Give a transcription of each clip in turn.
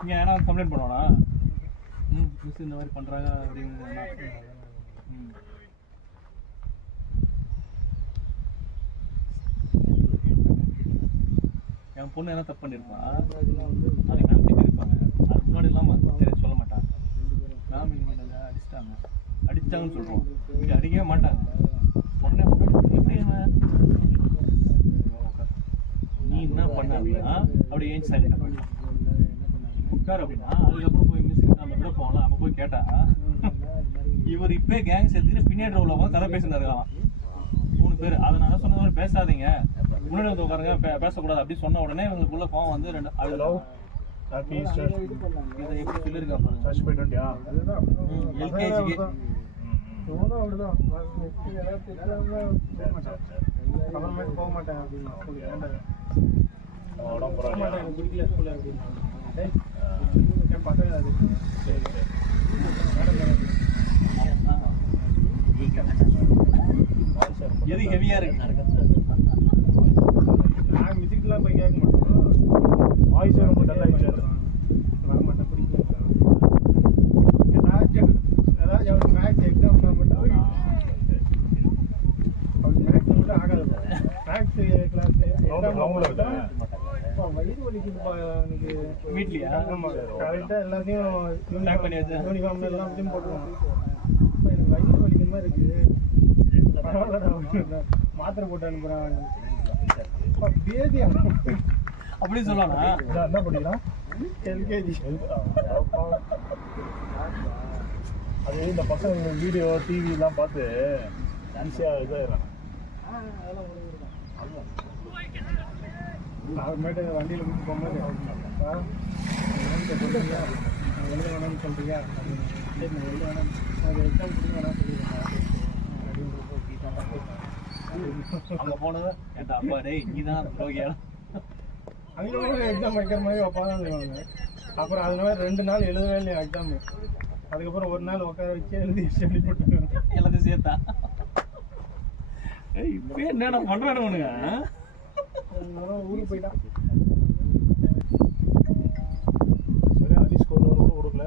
இங்கே ஏன்னா கம்ப்ளைண்ட் பண்ணுவானா மிஸ் இந்த மாதிரி பண்ணுறாங்க அப்படின்னு. என் பொண்ணு என்ன தப்பு பண்ணியிருப்பா அது மேம் திட்டிருப்பாங்க. அது முன்னாடி இல்லாமல் சரி சொல்ல மாட்டாங்க. மேம் இங்கே அடிச்சிட்டாங்கன்னு சொல்கிறோம். இங்கே அடிக்கவே மாட்டாங்க. உடனே எப்படி நீ என்ன பண்ண அப்படின்னா அப்படியே ஏன் சைலண்ட் பண்ணி உட்கார் அப்படின்னா அதுக்கப்புறம் போய் மிஸ் நம்ம விட போகலாம். அப்போ போய் கேட்டா இவர் இப்போ கேங் சேர்த்துக்கிட்டு பின்னாடி ரோவில் கதை பேசினாருக்கலாம் 3 பேர். அதனால சொன்ன மாதிரி பேசாதீங்க, முன்னாடி வந்து உட்காருங்க, பேசக்கூடாது அப்படி சொன்ன உடனே இவங்களுக்குள்ள கோவம் வந்து 2 இதை எப்படி சொல்லியிருக்கா எல்கேஜிக்கு போக மாட்டேன் அப்படின்னு பசங்க எது ஹெவியா இருக்கு? நான் மியூசிக்லாம் போய் கேட்க மாட்டோம். வாய்ஸ் ரொம்ப டல்லாக வர மாட்டேன், பிடிக்கல. ஏதாச்சும் அவருக்கு மேக்ஸ் எக்ஸாம்னா மட்டும் அவருக்கு மேக்ஸ் மட்டும் ஆகாது. மேக்ஸ் கிளாஸ் வயிறு வலிக்குதுப்பா எனக்கு வீட்லையா? ஆமாம், கரெக்டாக எல்லாத்தையும் யூனிஃபார்ம் எல்லாத்தையும் போட்டுருவாங்க. இப்போ எனக்கு வயிறு வலிக்கிற மாதிரி இருக்குது. பரவாயில்ல, மாத்திரை போட்டு அனுப்புகிறான். பேதி அப்படி சொல்லலாம். என்ன பண்ணிக்கலாம் எல்கேஜி. அது இந்த பசங்க வீடியோ டிவிலாம் பார்த்து ஈஸியாக இதாகிடுறாங்க. அப்புறமேட்டு வண்டியில் கூட்டு போகும்போது சொல்றியா எழுத வேணாம்னு சொல்றியா அப்படின்னு. சரி நான் எழுத வேணாம், அது எக்ஸாம் கொடுங்க வேணாம் சொல்லிடுறேன் அப்படின்னு. அங்கே போனது என் அப்பா டேய் நீ தான் ரோகியா அங்கே எக்ஸாம் வைக்கிற மாதிரி அப்பா தான் செய்வாங்க. அப்புறம் அது மாதிரி 2 நாள் எழுதவே இல்லையா எக்ஸாமு. அதுக்கப்புறம் ஒரு நாள் உட்கார வச்சு எழுதி சொல்லி போட்டு எல்லாத்தையும் சேர்த்தா இப்போ என்னடா பண்ணுறானுங்க. ஊருக்கு போயிட்டான். சரி ஹரி ஸ்கூல் கூட கொடுக்கல.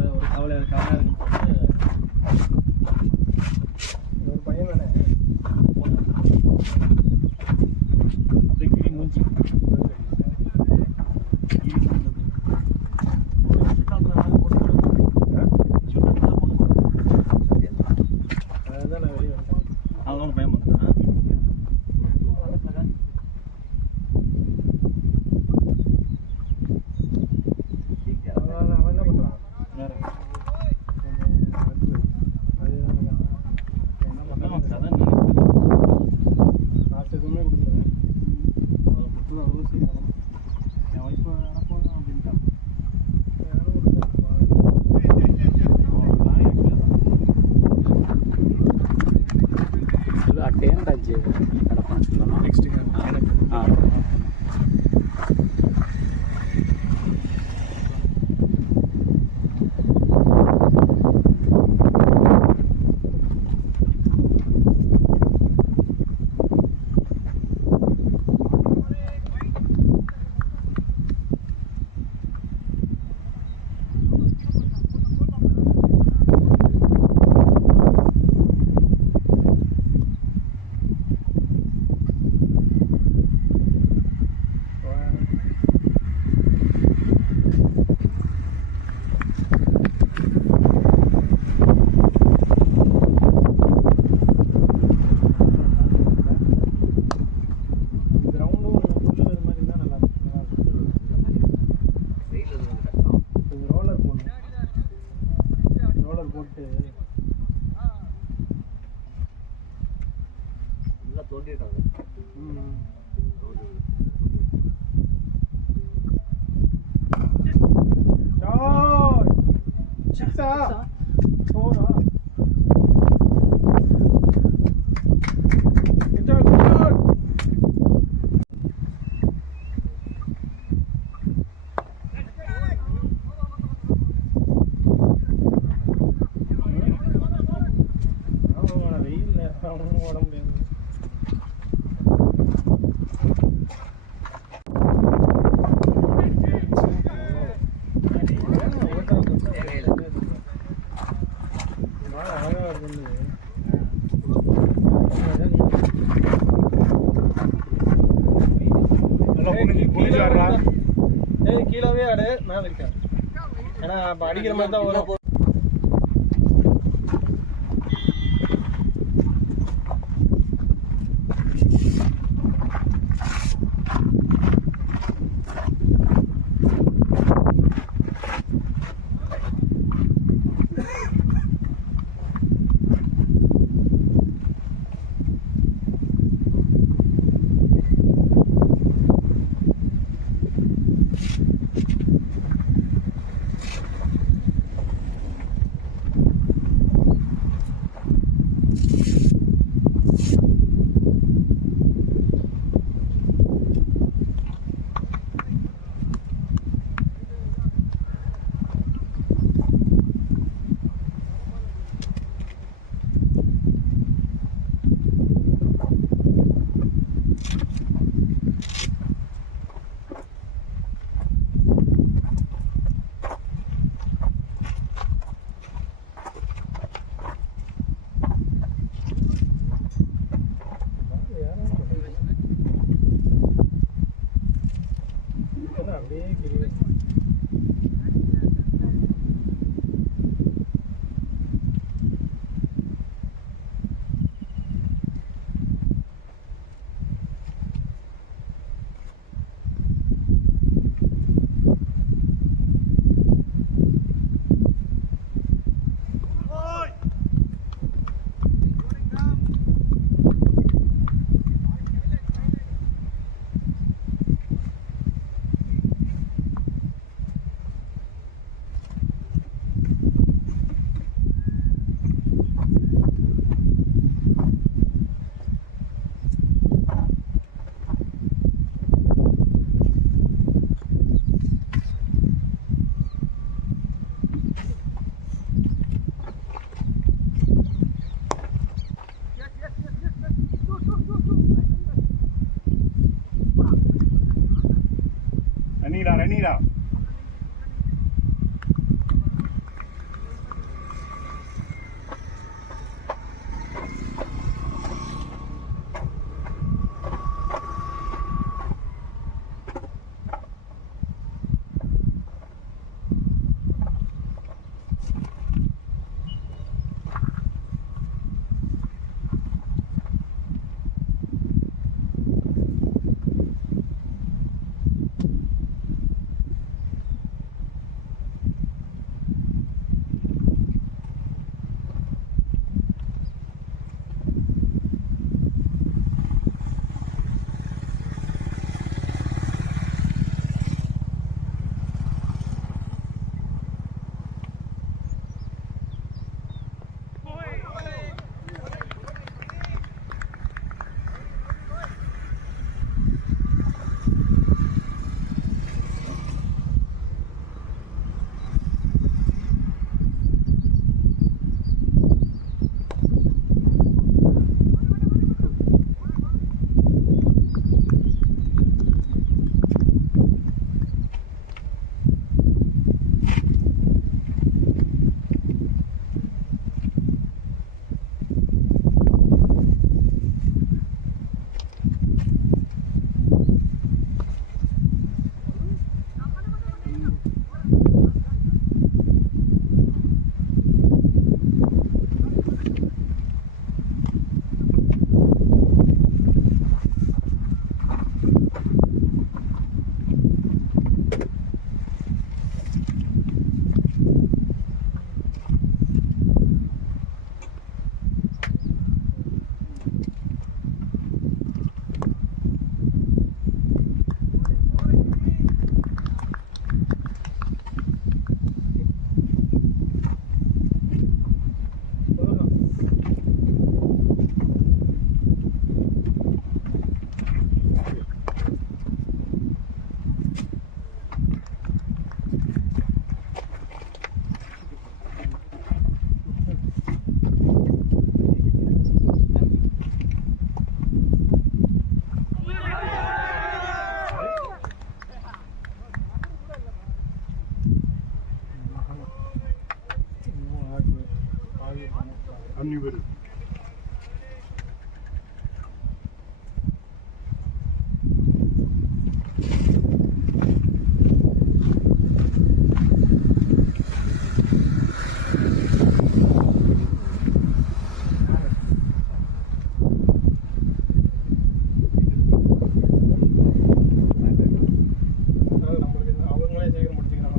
ஒரு கவலையாக ஒரு பையன் தானே அப்படியே கிளி மூஞ்சி அதுதான் நான் வெளியே வந்தேன். அவன் பயம் பண்ணுறேன். சிக்ஸா ஃபோரா வெயில் ஓட முடியாது. அழகா இருக்கு. கீழவே ஆடு மேல இருக்காது. ஏன்னா அப்ப அடிக்கிற மாதிரி தான் வரும். அன்னி பேர் நம்மளுக்கு அவங்களே சீக்கிரம் முடிச்சுக்கிறாங்க.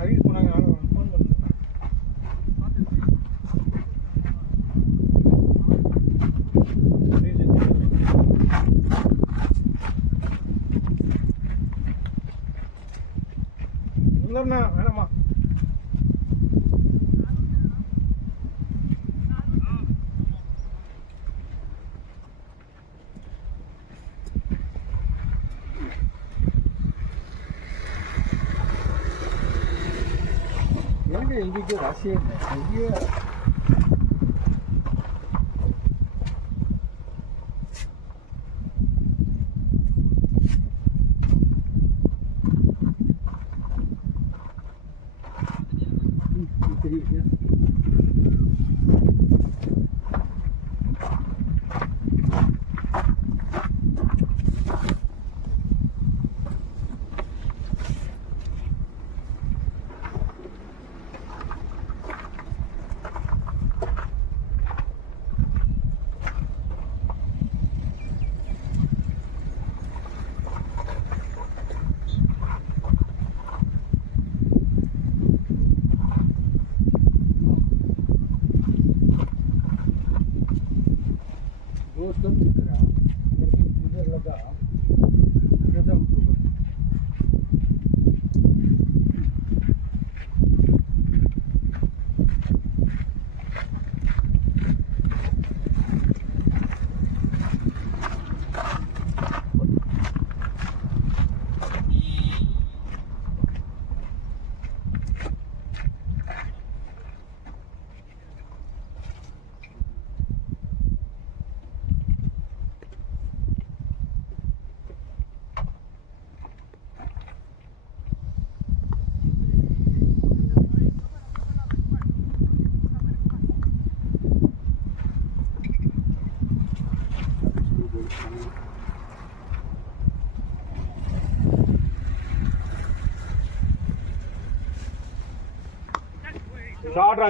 அடிக்கிட்டு போனாங்க. நானும் ஃபோன் பண்ணேன். இல்லைண்ணா வேணாம்மா. எனக்கு எல்பிக்கு ராசியே இல்லை. எல்பியே தெரியும். दोस्तों चित्रा मेरे को इधर लगा एकदम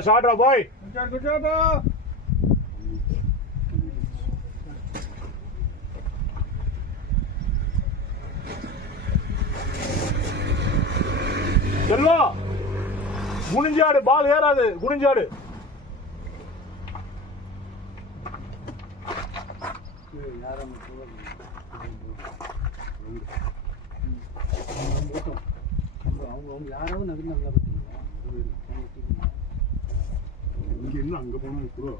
ஷாட்ரா பாய். good job. செல்வா குனிஞ்சாடு, பால் ஏறாது, குனிஞ்சாடு. அவங்க யாரோ நகர்ந்தாங்க பார்த்தீங்களா? இங்க இருந்து அங்க போனா கூட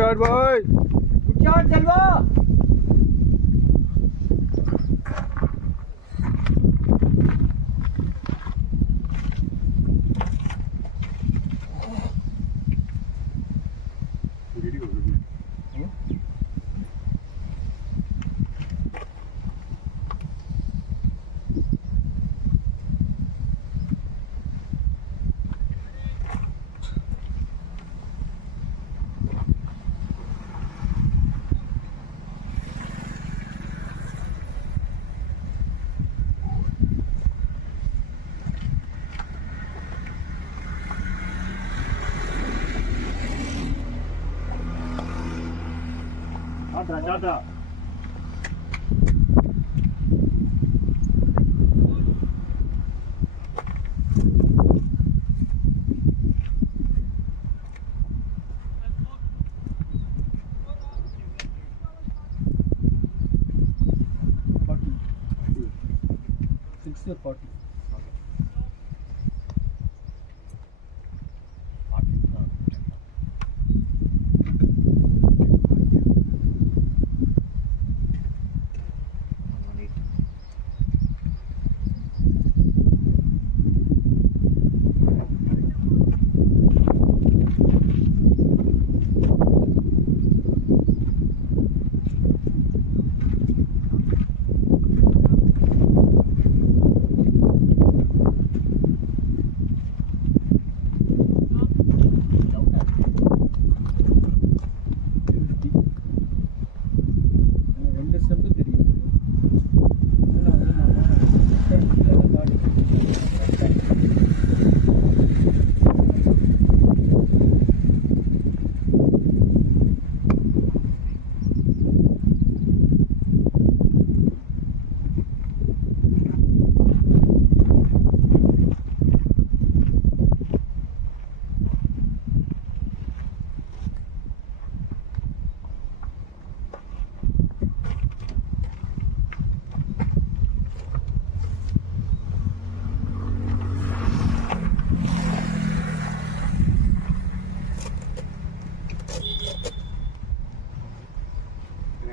shot, boy. Good shot, Selva. Tata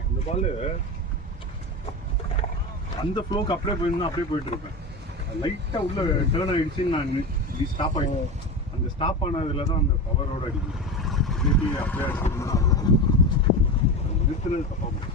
இந்த பால் அந்த ஃப்ளோக்கு அப்படியே போயிருந்தா அப்படியே போயிட்டு இருப்பேன். லைட்டாக உள்ள டேர்ன் ஆகிடுச்சின்னு நான் இப்படி ஸ்டாப் ஆகிடும். அந்த ஸ்டாப் ஆனதுல தான் அந்த பவரோட அடிக்கும். இன்னைக்கு அப்படியே அடிச்சிருந்தா நிறுத்துறது தப்பாக போச்சு.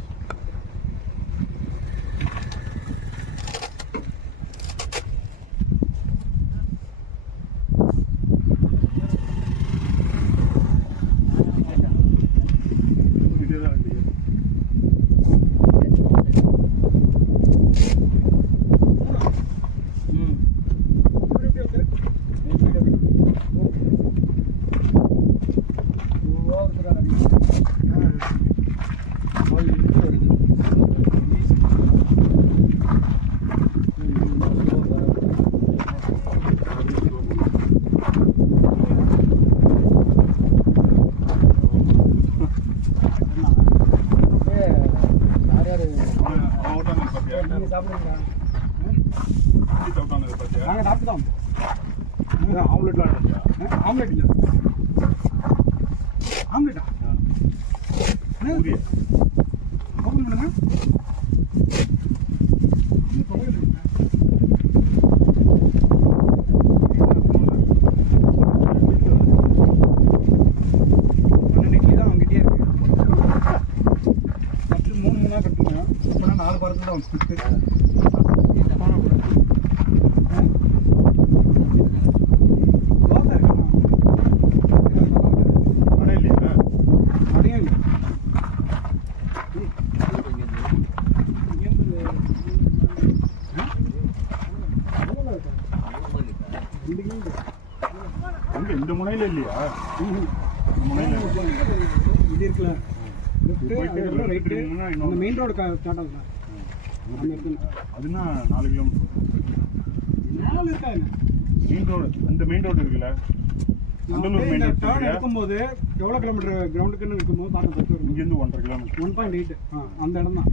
இந்த முனையில இல்லையா? முனையில இது இருக்குல்ல, மெயின் ரோடு ஸ்டார்ட் ஆகுது. அதுனா 4 கிலோமீட்டர். 4 இருக்கா? மெயின் ரோடு, அந்த மெயின் ரோடு இருக்குல்ல, அண்டலூர் மெயின் ரோடு டர்ன் எடுக்கும்போது எவ்வளோ கிலோமீட்டர் கிரவுண்டுக்குன்னு இருக்கும்போது பாருங்க, இங்கேருந்து 1.5 கிலோமீட்டர், 1.8 அந்த இடம் தான்.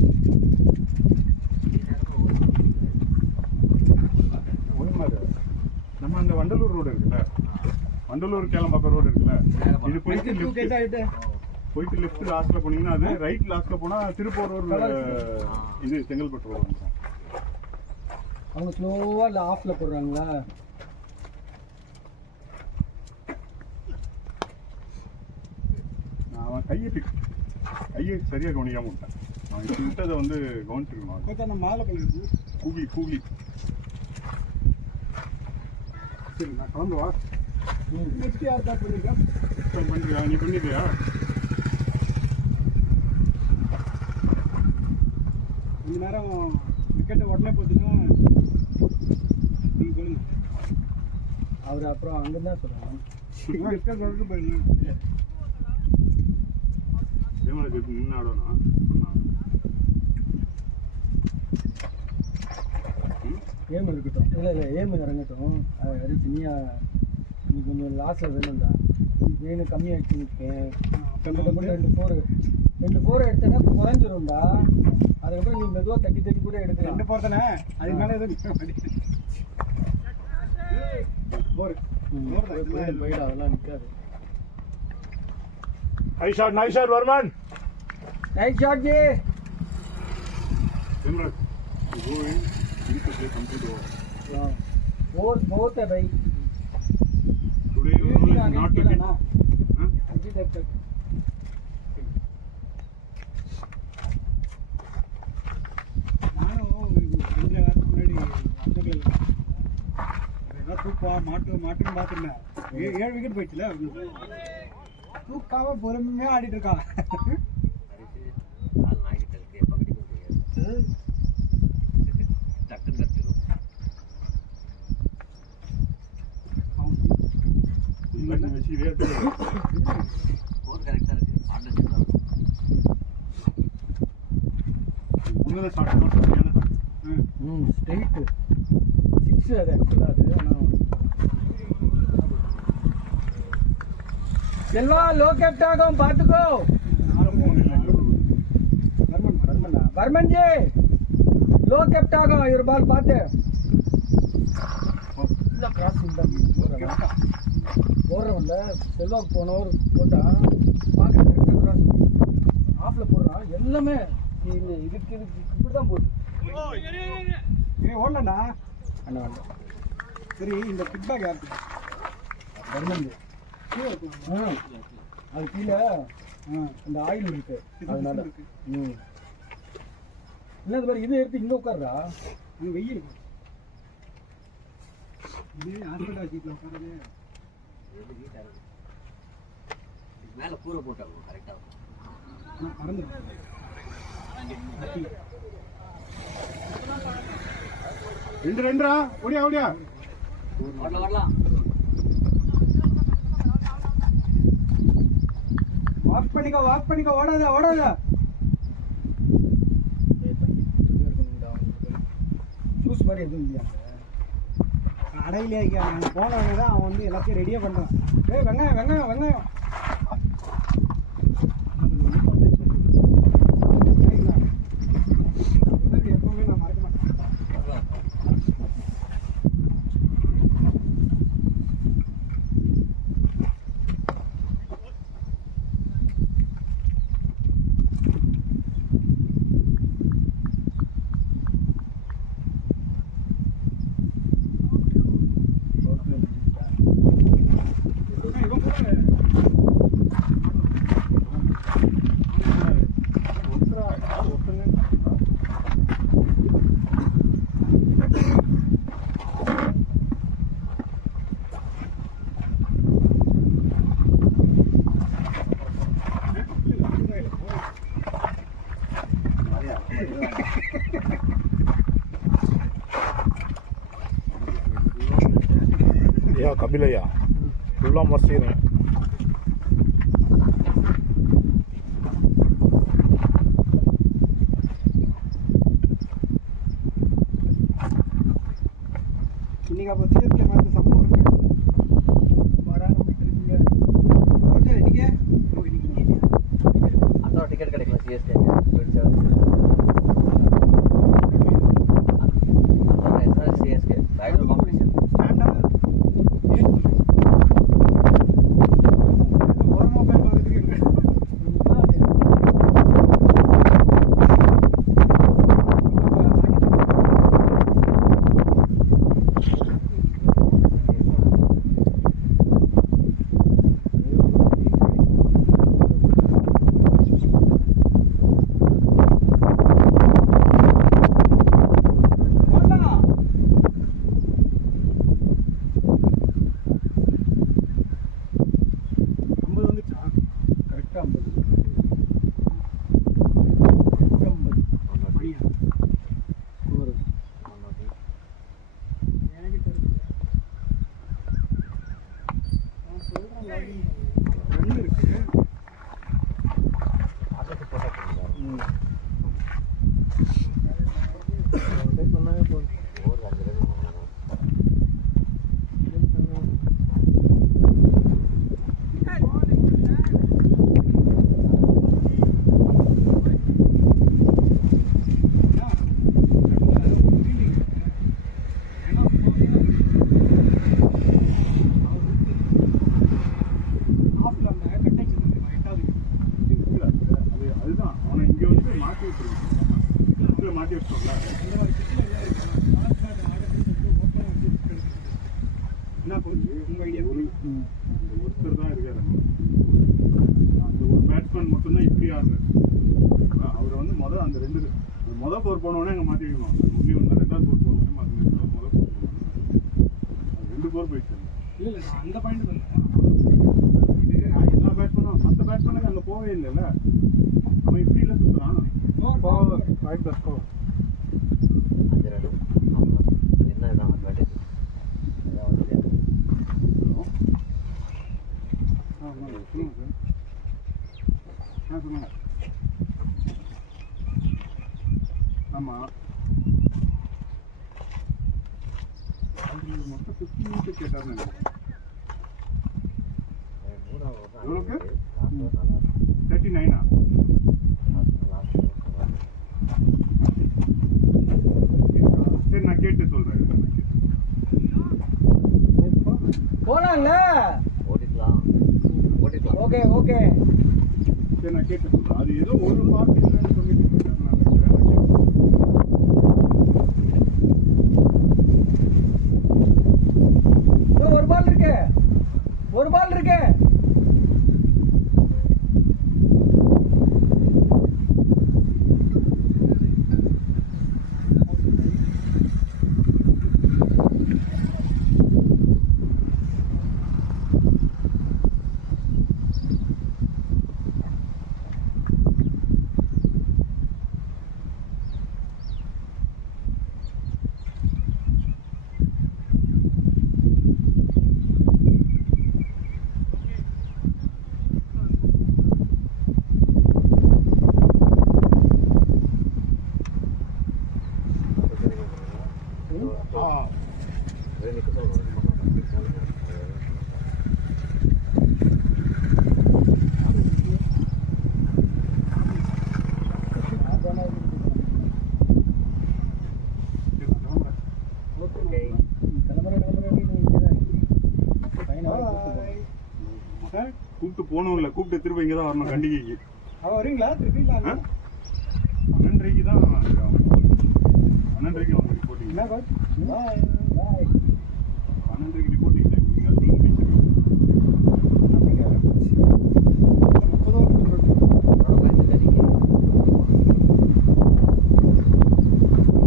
நம்ம அந்த வண்டலூர் ரோடு இருக்குல்ல, வண்டலூர் கேளம்பாக்கம் ரோடு இருக்குல்ல, இது போயிட்டு போயிட்டு லெஃப்ட் லாஸ்ட்ல போனீங்கன்னா அது ரைட் லாஸ்ட்ல போனா திருப்பூர் இது செங்கல்பட்டு ரோடு வந்துடும். அவங்க ஸ்லோவா இல்லை ஆஃப்ல போடுறாங்களா? நான் அவன் கையை சரியா கவனிக்காம விட்டேன். அவன் இப்படி விட்டதை வந்து கவனிச்சிருக்கணும். நம்ம மாலை பண்ணிருக்கு. கூகுளி சரி நான் கிளம்புவா. நெக்ஸ்ட் யார் தான் பண்ணிருக்கேன்? பண்றியா? நீ பண்ணிட்டியா? கொஞ்ச நேரம் விக்கெட்டை உடனே போச்சுன்னா நீங்கள் சொல்லுங்க. அவர் அப்புறம் அங்கே தான் சொல்கிறாங்க. விக்கெட் சொல்லிட்டு போயிருங்க. நின்று ஆடணும். ஏம் இருக்கட்டும். இல்லை ஏம் இறங்கட்டும். அது சின்னியாக நீ கொஞ்சம் லாஸில் வேணும்டா. வேணு கம்மியாகிடுச்சு நிற்கேன். கண்டிப்பாக 2 4 எடுத்தேன்னா குறைஞ்சிரும்டா. அதுக்கப்புறம் நீ மெதுவாக தட்டி கூட எடுக்கலாம். 2 போகிறதானே அது மேலே எதுவும் போயிடும், அதெல்லாம் நிற்காது. Nice shot, Varman. Nice shot, Jay. Simran, you go in, you need to play complete over. Both है भाई. Today your role is not to hit. மாட்டுன்னு பார்த்துருந்தேன். 7 விக்கெட் போயிடுச்சுல. தூக்காம பொறுமையாக ஆடிட்டு இருக்கான். ஸ்ட்ரெயிட் 6 அது ஆக்சுவலாக அது. செல்வா லோ கேப்ட் ஆகும், பார்த்துக்கோ. வர்மன் ஜி லோ கேப்ட் ஆகும். இவர் பால் பார்த்து கிராஸ் போடுறவன்ல செல்வாக்கு போனவர் போட்டா பார்க்க கரெக்டாக கிராஸ் ஆஃப்ல போடுறான். எல்லாமே இதுக்கு இப்படி தான் போகுது. ஓடலண்ணா அண்ணா வேண்டாம். சரி இந்த ஃபீட்பேக் யாருக்கு? வர்மன் ஜி அது கீழே அந்த ஆயில் இருக்கு, அதனால. என்ன பாரு, இதை எடுத்து இங்கே உட்கார்றா. அங்கே வெயில் இது ஹாஸ்பிட்டல் சீட்டில் உட்காரது மேலே கூரை போட்டாங்க கரெக்டாக மறந்து ரெண்டா ஓடியா வரலாம். வாக் பண்ணிக்கோ ஓடாத. ஜூஸ் மாதிரி எதுவும் இல்லையா கடையிலே நாங்கள் போனவங்க தான் அவன் வந்து எல்லாத்தையும் ரெடியாக பண்ணுறான். வெங்காயம் எப்பவுமே நான் மறக்க மாட்டேன். ஐயா கபில் ஐயா ஃபுல்லாக மறைச்சிக்கிறேன். இன்னைக்கு அப்போ சிஎஸ்கே மேட்ச் சம்பவம் இருக்கு. ஓகே இன்னைக்கு அந்த டிக்கெட் கிடைக்கல சிஎஸ்கே சிஎஸ்கே ஃபைனல் காம்படிஷன் ஸ்டாண்டா ஓரமாக போய் பார்த்துட்டு மாட்டி விட்டுருங்க. இதில் மாட்டி வச்சிட்டோம்ல. என்ன போச்சு உங்கள் ஐடியா? இந்த ஒருத்தர் தான் இருக்காரு அந்த ஒரு பேட்ஸ்மேன் மட்டும்தான் இப்படி ஆடுறாரு. அவரை வந்து மொதல் அந்த மொதல் போர் போனவொடனே அங்கே மாற்றிக்கணும். முன்னே வந்து 2வது போர் போனவொடனே மாற்றிக்கணும். மொதல் போர் போனோம் அது 2 போர் போயிடுச்சு. இல்லை நான் அந்த பாயிண்ட் இல்லை. இது எல்லா பேட்ஸ்மேனும் மற்ற பேட்ஸ்மேனுக்கு அங்கே போகவே இல்லைல்ல. அவன் இப்படி இல்லை சுற்றுறான். ரைட் பஸ் போ 5 ரன் அவ்வளோ என்ன இதான் அட்வான்டேஜ் அதான் வந்து சொல்லுங்க சார். சொல்லுங்க. ஆமாம் மொத்தம் 50 மினிட்ஸ் கேட்டார்னு நினைக்கிறேன். எவ்வளோக்கு? 39 சரி நான் கேட்டு சொல்கிறேன். போலாம்ல. ஓடிக்கலாம் ஓகே ஓகே. சரி நான் கேட்டு சொல்கிறேன். அது ஏதோ ஒரு பார்ட்டி இல்லைன்னு சொல்லிட்டு போயிட்டாரு. ஒரு பால் இருக்கு. கூப்பிட்டு போகணும் இல்லை, கூப்பிட்டு திரும்ப இங்கே தான் வரணும் கண்டிகைக்கு. வரீங்களா திருப்பி? 12:30 தான் 12:30 அவங்க ரிப்போர்ட்டிங். என்ன கோச்? 12:30 reporting time. நீங்கள் அதுக்குள்ள முடிச்சிருக்கீங்க.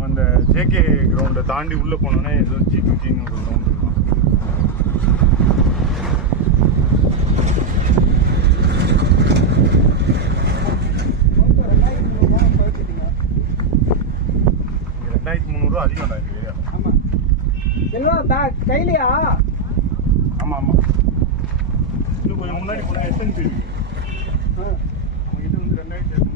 அந்த ஜேகே கிரவுண்டை தாண்டி உள்ளே போனோன்னே ஏதோ ஜின்னு ஒரு கிரவுண்ட் இருக்கும். அதிகம் இல்லையா? ஆமாம். கையிலையா? ஆமாம் ஆமாம். இன்னும் கொஞ்சம் முன்னாடி போனால் எத்தனை பேர் இருக்கு? அவங்ககிட்ட வந்து 2,200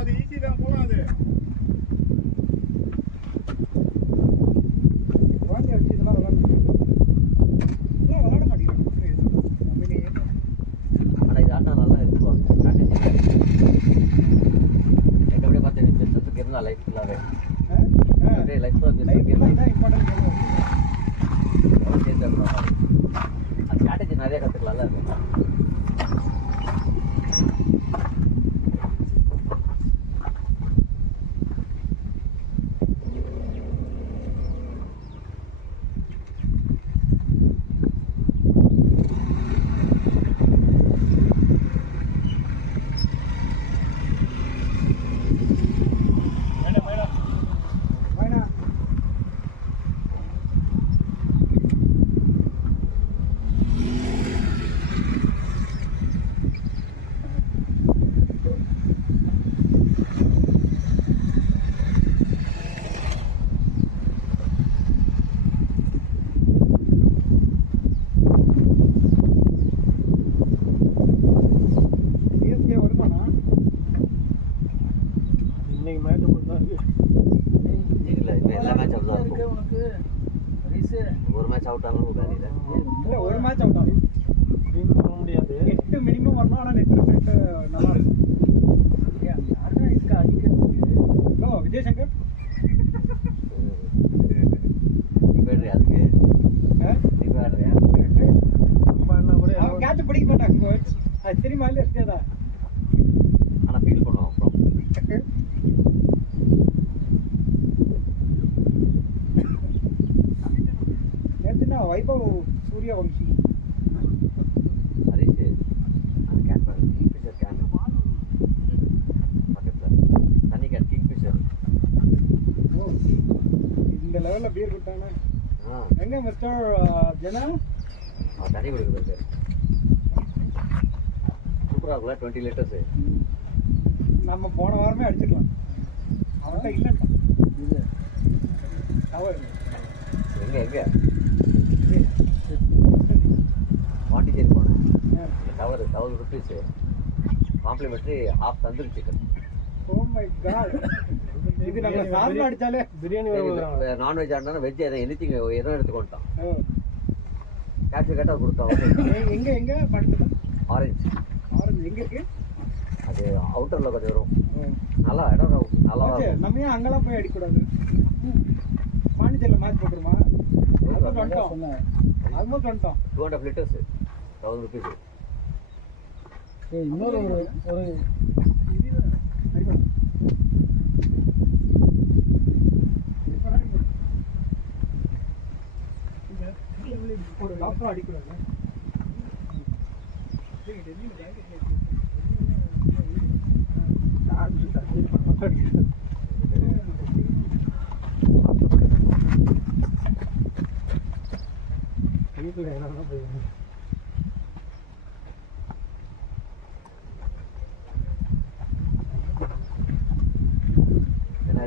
அது ஈஸி தான், போகாது. குழந்தைய வச்சு இதெல்லாம் விளாட மாட்டேங்கிறேன். ஆனால் இது ஆட்டா நல்லா இருக்குவாங்க ஸ்ட்ராட்டஜி. எப்படி பார்த்தீங்கன்னா பிஸ்னஸுக்கு இருந்தால் லைஃப் ஃபுல்லாகவே லைஃப் ஃபுல்லாக பிஸ்னஸ்க்கு இருந்தால் சேஞ்ச் ஆகணும். அந்த ஸ்ட்ராட்டஜி நிறைய கற்றுக்கலாம்ல இருக்கும். கோச் அது தெரியுமா இல்லை இருக்காதா ஆனால் ஃபீல் பண்ணுவோம் அப்புறம். நேற்றுனா வைபவ் சூர்யா வம்சி ஹரிஷ் அந்த கேன் பாருங்க, கிங்ஃபிஷர் கேன் பக்கத்தில் தண்ணி கேன் கிங்ஃபிஷர். ஓ இந்த லெவலில் பீர் கொடுத்தானே ஆ எங்கே மிஸ்டர் ஜனா அவன் தண்ணி கொடுக்குறது சூப்பராக இருக்குல்ல, 20 லிட்டர்ஸு. நம்ம போன வாரமே அடிச்சுக்கலாம் அவன்கிட்ட இல்லைட்டா இது டவர் எங்கே பாண்டிச்சேரி போனேன். இந்த tower rupees complimentary half tandoori chicken. Oh my god இது நம்ம சாப்பிட்டு அடிச்சாலே பிரியாணி வேற நான்வெஜ் ஆடினா வெஜ் எதை எனித்திங் எதுவும் எடுத்துக்கொண்டான். கேப்சர் கேட்டால் கொடுத்தான். எங்கே எங்கே படுத்து ஆரஞ்சு ஆரஞ்சு எங்கே இருக்கு அது அவுட்டரில் கொஞ்சம் வரும். நல்லா இடம் நல்லா இருக்கும். நம்ம ஏன் அங்கெல்லாம் போய் அடிக்கூடாது பாண்டிச்சேரியில் மேட்ச் போட்டுருமா ஆல்மோஸ்ட் வந்துட்டோம் ஆல்மோஸ்ட் வந்துட்டோம் 2.5 லிட்டர்ஸ் 1000 ருபீஸ். இன்னொரு ஒரு ஒரு டாக்டர் அடிக்கூடாது என்ன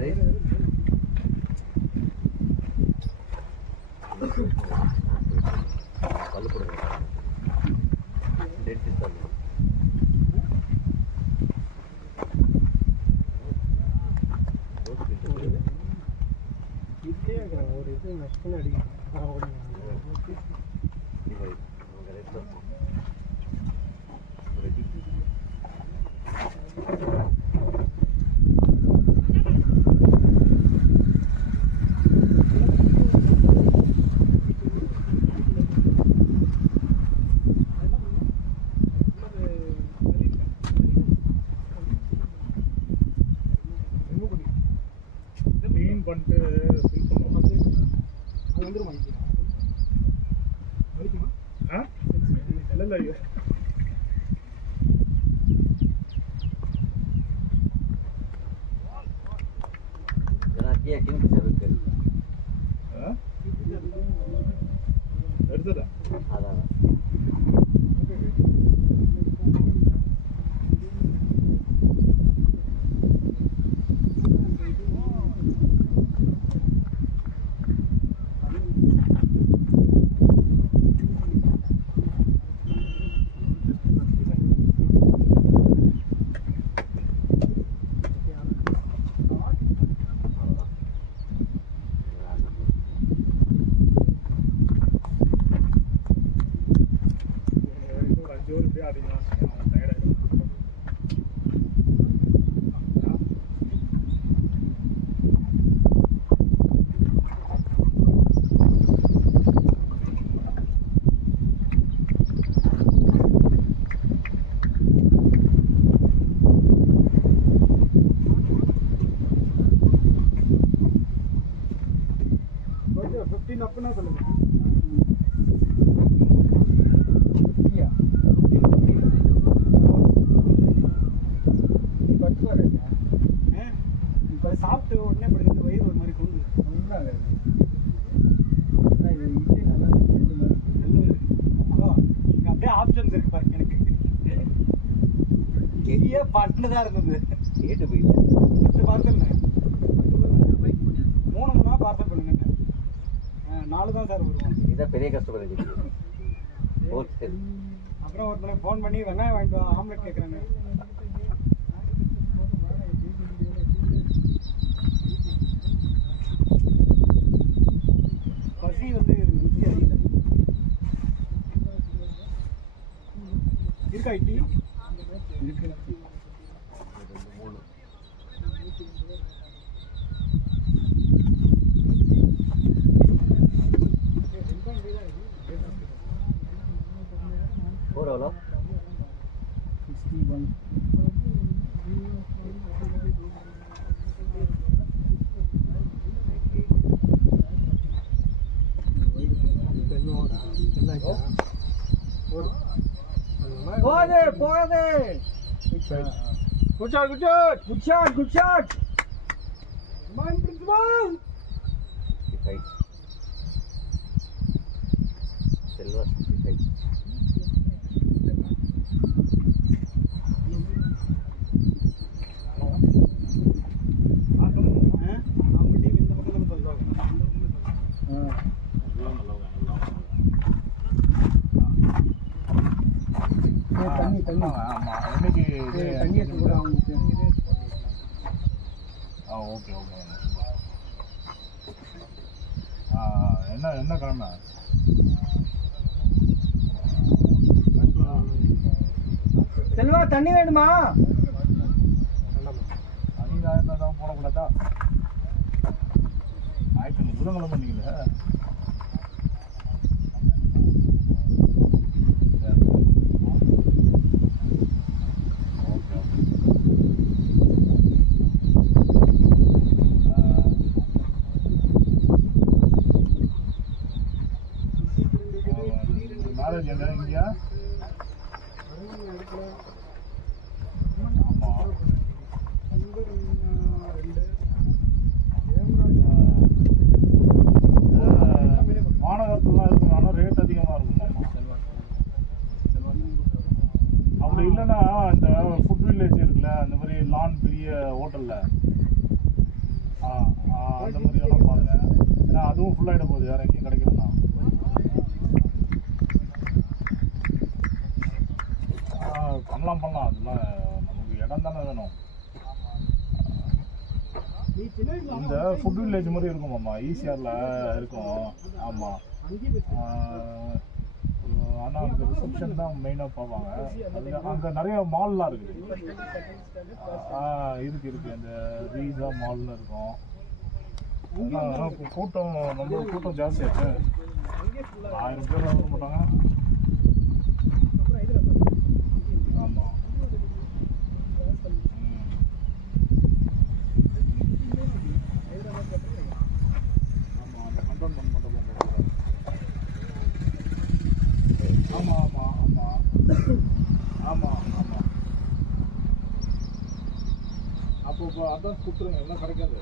பல்லு கொடுங்க டென்டிஸ்ட் பல்லு. ஒரு இது நஷ்டம் அடிக்கணும். க்ளீன் பண்ணிட்டு ஃபில் பண்ணுவோம். அது வந்துடும் வலிக்குமா ஆ இல்லை இல்லை கிங்ஃபிஷர் இருக்கு. எடுத்துட்டா அதான் ஒரு 5 ஓவர் இப்படியே ஆடிக்கலாம். டயர்டாகிடும். ஓகே 15 அப்புன்னா சொல்லுங்க இப்போ சாப்பிட்டு உடனே படுக்கிறது வயிறு ஒரு மாதிரி கொண்டு அப்படியே ஆப்ஷன்ஸ் இருக்கு பாருங்க எனக்கு பெரிய பண்ணதான் இருந்தது 8 போயில 10 பார்சல் 3 பார்சல் பண்ணுங்க 4 தான் சார் வருவோம் இதுதான் பெரிய கஸ்டமர் இருக்கு. ஹோல்சேல் அப்புறம் ஒருத்தனை ஃபோன் பண்ணி வெங்காயம் வாங்கிட்டு வா ஆம்லெட் கேட்குறாங்க பசி வந்து ருசி அறியுது இருக்கா இட்லி இருக்கு 3 4 எவ்வளோ? 61. போகாதே. Good shot, good shot. Good shot, good shot. 55. Silver 55. அவங்க டீம் இந்த பக்கம் தான் வருவாங்க. தண்ணி தண்ணி ஆமா இன்னைக்கு தண்ணி எடுத்து கூட அவங்களுக்கு ஓகே ஓகே என்ன கிழமை செல்வா தண்ணி வேணுமா? தனி ஞாயிறு தான் போடக்கூடாதா? ஆயிரத்தி புதன்கிழமை பண்ணீங்களே. மேரேஜ் என்ன இங்கேயா? மாநகரத்துலாம் இருக்கும், ஆனால் ரேட் அதிகமாக இருக்கும். அப்படி இல்லைன்னா இந்த ஃபுட் வில்லேஜ் இருக்குல்ல, அந்த மாதிரி லான் பெரிய ஹோட்டலில் அந்த மாதிரி எல்லாம் பாருங்க. ஏன்னா அதுவும் ஃபுல்லாகிட போகுது, வேறு எங்கேயும் கிடைக்கலண்ணா. பண்ணலாம் அதெல்லாம் நமக்கு இடம் தானே வேணும். இந்த ஃபுட் வில்லேஜ் மாதிரி இருக்கும் மாமா, ஈசிஆரில் இருக்கும். ஆமாம், ஆனால் அங்கே ரிசப்ஷன் தான் மெயினாக பார்ப்பாங்க. அது அங்கே நிறைய மால்லாம் இருக்குது. இருக்குது அந்த ரீசா மால்னு இருக்கும். அதெல்லாம் கூட்டம் நம்ம கூட்டம் ஜாஸ்தியாச்சு. 1000 பேர் வர மாட்டாங்க. ஆமாம் அந்த கண்டோன்மெண்ட் மண்டபம். ஆமாம் அப்போ அட்வான்ஸ் கொடுத்துருங்க, எல்லாம் கிடைக்காது.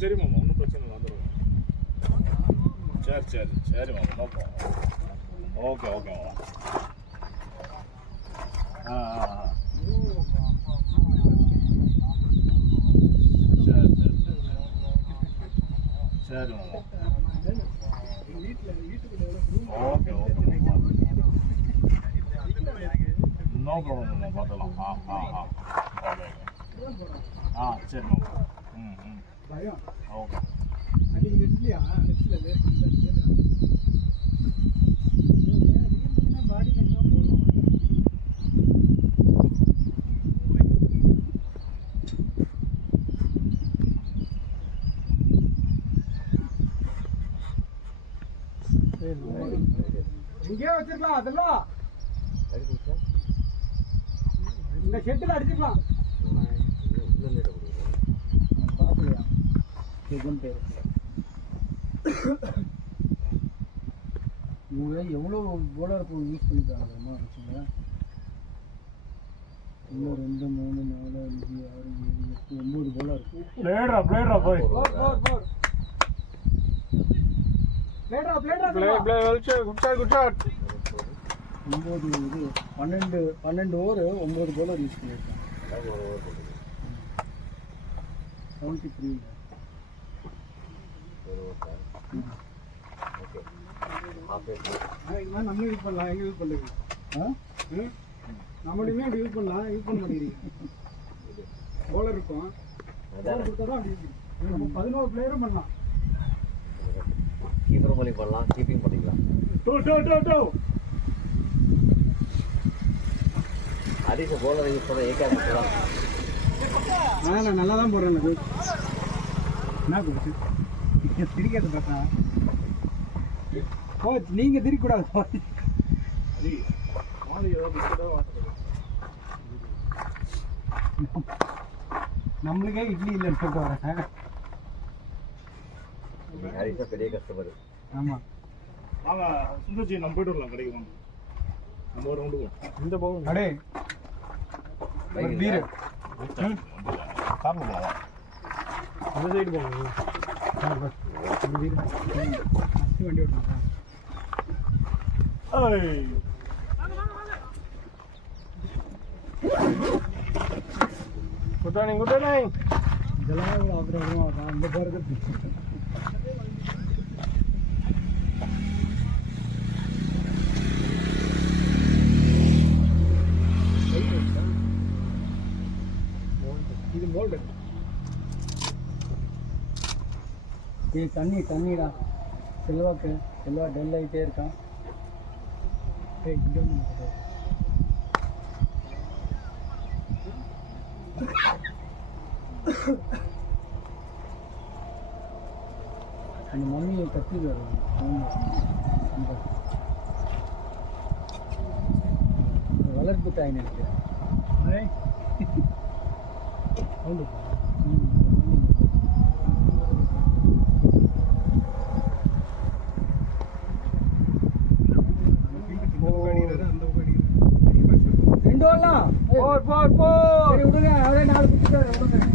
சரி மாமா, ஒன்றும் பிரச்சனை இல்லை, வந்துடுங்க. சரி மாமா, பார்ப்போம். ஓகே மாமா. சரி மாமா. ஓகே நோ ப்ராப்ளம் மாமா, பார்த்துக்கலாம். ஓகே சரி மாமா. ஓகே இங்கே வச்சிருக்கலாம், அதெல்லாம் இந்த ஷெட்டில் அடிச்சிக்கலாம். பார்க்கலையா பேர் இவங்க எவ்வளோ போலர் யூஸ் பண்ணிக்கிறாங்க வச்சுங்க. இன்னும் 2 3 4 5 6 7 8 9 போலர். பிளேடரா போய் Play, well shot, good shot. 9 இது 12 ஓவர் 9 bowler யூஸ் பண்ணியிருக்காங்க. அதாவது ஒரு ஓவர் போட்டுருக்கு 73 ஒரு ஓவர் ஓகே ஹாஃப் டே இதெல்லாம் நம்மளும் யூஸ் பண்ணலாம், எங்கே யூஸ் பண்ணுறீங்க? நம்மளுமே அப்படி யூஸ் பண்ணலாம், யூஸ் பண்ண மாட்டேங்கிறீங்க. பவுலர் இருக்கும், பவுலர் கொடுத்தா தான் அப்படி இருக்கு. நம்ம 11 பிளேயரும் பண்ணலாம். கீப்பர் பண்ணி பண்ணலாம், கீப்பிங் பண்ணிக்கலாம். அடிஷ போலர் யூஸ் பண்ண ஏகே பண்ணலாம். நான் நல்லா தான் போடுறேன். எனக்கு என்ன கொடுத்து திரிக்கிறது பார்த்தா கோச் நீங்கள் திரிக்கூடாது. நம்மளுக்கே இட்லி இல்லைன்னு சொல்லிட்டு வரேன். அடிஷா பெரிய கஸ்டமர். ஆமாம், வாங்க சுந்தர்ஜி, நம்ம போயிட்டு வரலாம் கடைக்கு. வாங்க நம்ம ஒரு ரவுண்டு இந்த போகும் அடே ஒரு பீரு சாப்பிட போகலாம். அந்த சைடு போகும். வண்டி ஓட்டுறாங்க. Good morning, good morning. இதெல்லாம் அப்புறம் அந்த போகிறது இது மோல்டு. தண்ணிடா செல்வா டெல் ஆகிட்டே இருக்கான். இங்கே அந்த மம்மியை கத்தி வரும். வளர்ப்பு தாய் நினைக்கிறேன். ரெண்டு வரலாம். சரி விடுங்க, அவரே 4 குடிச்சாரு. விடுங்க.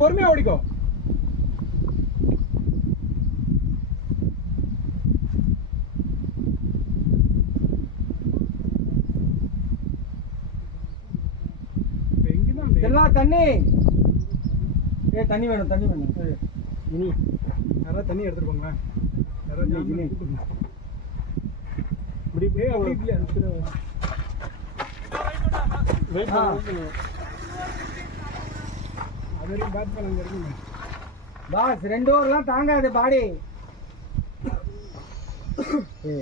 பொறுமையா ஓடிக்கோ. எல்லாம் தண்ணி வேணும். இனி யாராவது தண்ணி எடுத்துட்டு போங்க. பாஸ் 2 ஓவர்லாம் தாங்காது பாடி.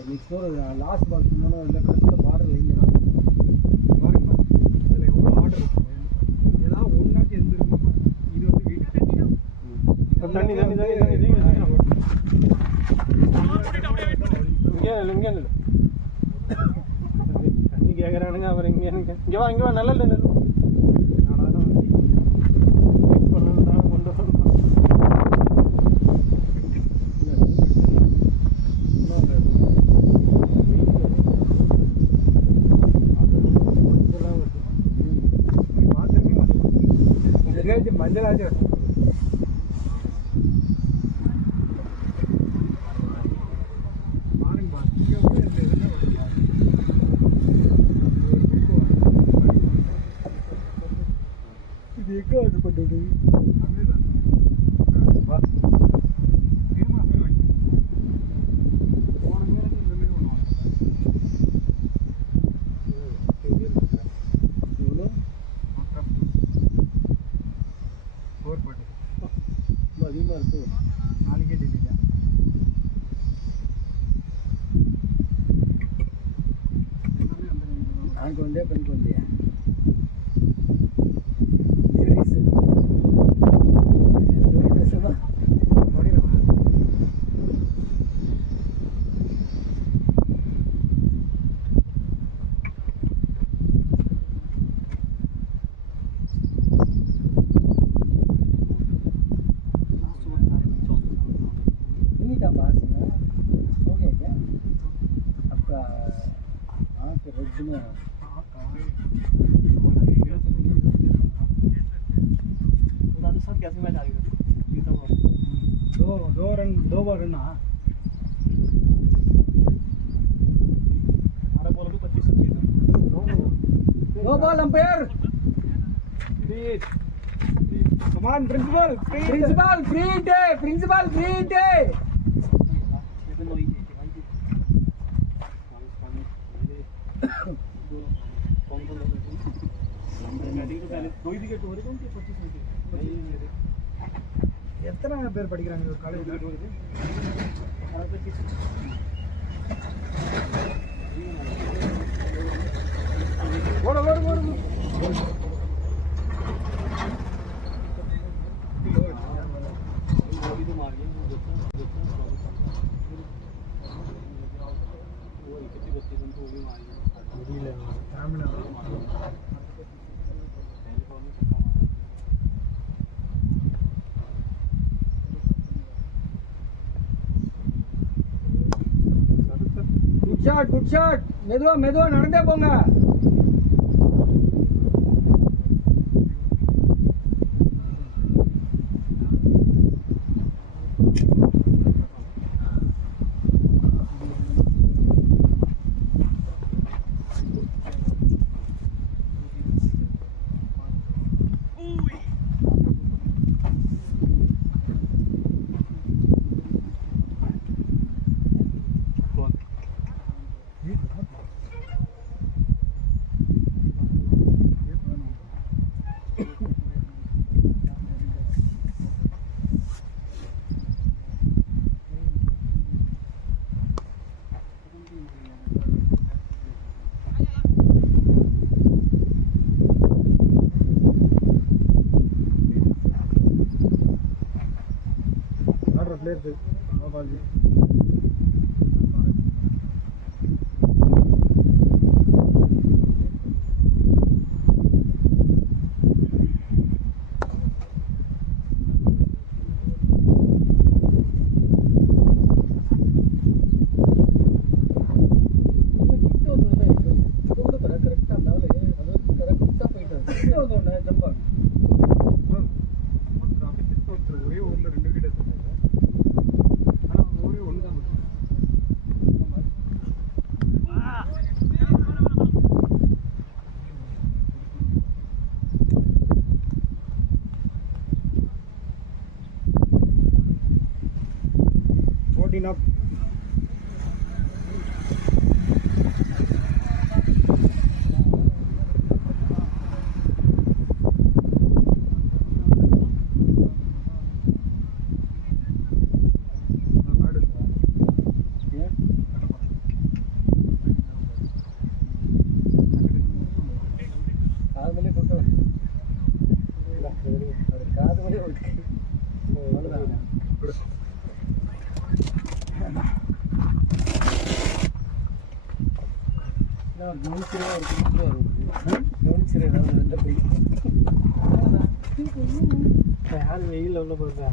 நெக்ஸ்ட் ஓவர் லாஸ்ட் பால் சொன்னாலும் இந்த கரெக்டாக பார்டர் லைன் இதில் எவ்வளோ ஆர்டர் இருக்கு. ஏதாவது ஒன்றாச்சு எழுந்திருக்கும். இது வந்து வீட்டு தண்ணி கேட்குறானுங்க. அவர் இங்கே வா நல்ல மஞ்சளாச்சு மாறுங்க பாஸ். இங்கே கூட இந்த இதெல்லாம் வருது. இது எங்கே ஆர்டர் பண்ணுறது? அமேசான். வா வேணுமா போய் வாங்கி போன மேலே இந்த மாதிரி பண்ணுவாங்க. எவ்வளோ? 440 ரொம்ப அதிகமாக இருக்குது. நாளைக்கே டெல்லியா. நாளைக்கு வந்தே பண்ணிட்டு வந்தியா? दो बार run no ball umpire come on principal principal free day principal free day எத்தனை பேர் படிக்கிறாங்க காலேஜ்ல ஓடு ஓடு ஓடு குட் ஷாட் மெதுவா மெதுவா நடந்தே போங்க प्लेयर up. यार வெயில் உள்ள போறா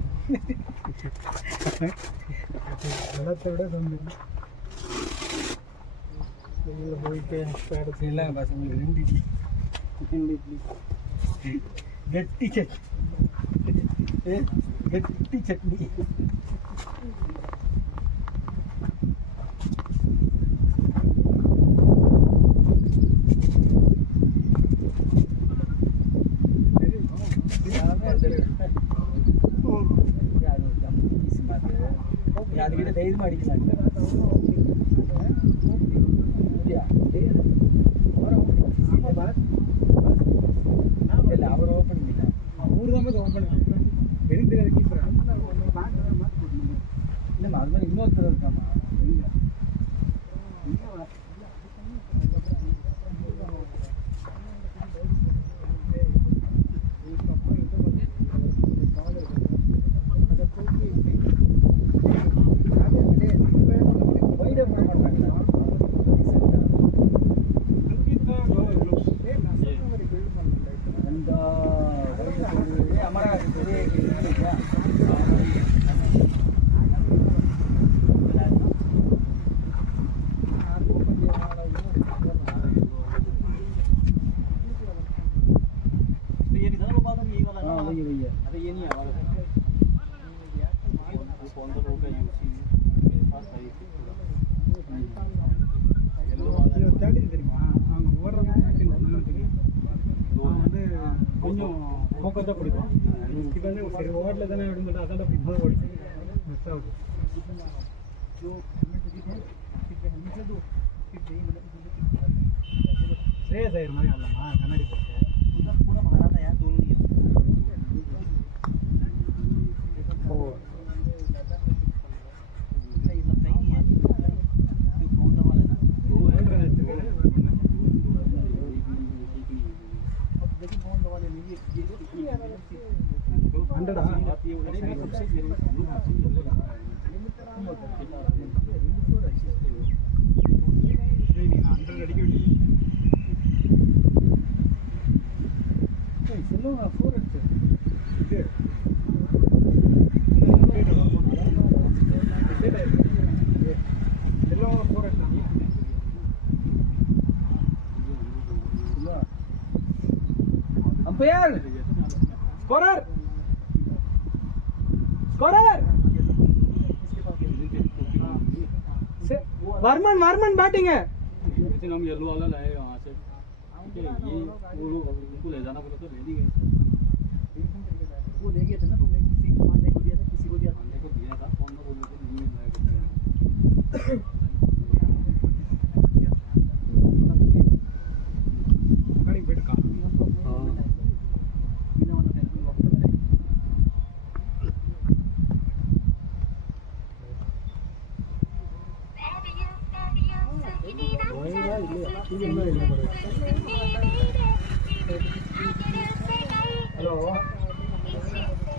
எல்லாத்தோட வந்து வெயில்ல போயிட்டு பேடஸ் இல்ல பஸ் உங்களுக்கு ரெண்டு இட்லி கெட்டி சட்னி அதுக்கிட்ட தைரியமா அடிக்கலாம் இல்லை அவர் ஓப்பன் இல்லை அவரு தான் ஓப்பன் எனக்கு தெரியாது கீப்பர் இல்லைம்மா அது மாதிரி இன்னொருத்தர் இருக்காமா हमारा हाँ वही वही है अरे ये नहीं आवाज कौन सा लोग का यूसी मेरे पास है येलो वाला இது தேடி தெரியுமா அவங்க ஓடுற ஆக்டிங் பண்ணாலும் தெரியும் நான் வந்து கொஞ்சம் ஃபோக்கஸ் தான் பிடிக்கும் இப்போ வந்து சரி ஓடல தானே அப்படின்னு சொல்லிட்டு அதான் பிடிக்கும் ஓடிச்சு மிஸ் ஆகுது ஸ்ரேயஸ் ஐயர் மாதிரி ஆடலாமா கண்ணாடி போட்டு पूरा भरा था यार दोनों नहीं ओ ये लगता ही नहीं है जो कौन सा वाला है ना दो है अब देखिए कौन सा वाले नहीं ये 100 बात ये होनी है सबसे அடிக்க வேண்டியது செல்லுங்க 4 எடுத்து இது எல்லாம் போற umpire scorer scorer Varman Varman batting है लेकिन हम येलो वाला लाए वहाँ से ठीक है ये वो लोग उनको ले जाना पड़ा तो ले नहीं गए वो ले गए थे ना तुमने किसी को मानने को दिया था किसी को दिया मानने को दिया था कौन बोल रहे थे नहीं मिल रहा है गाड़ी बैठ का हाँ बिना वाला टेलीफोन लॉक कर दे हेलो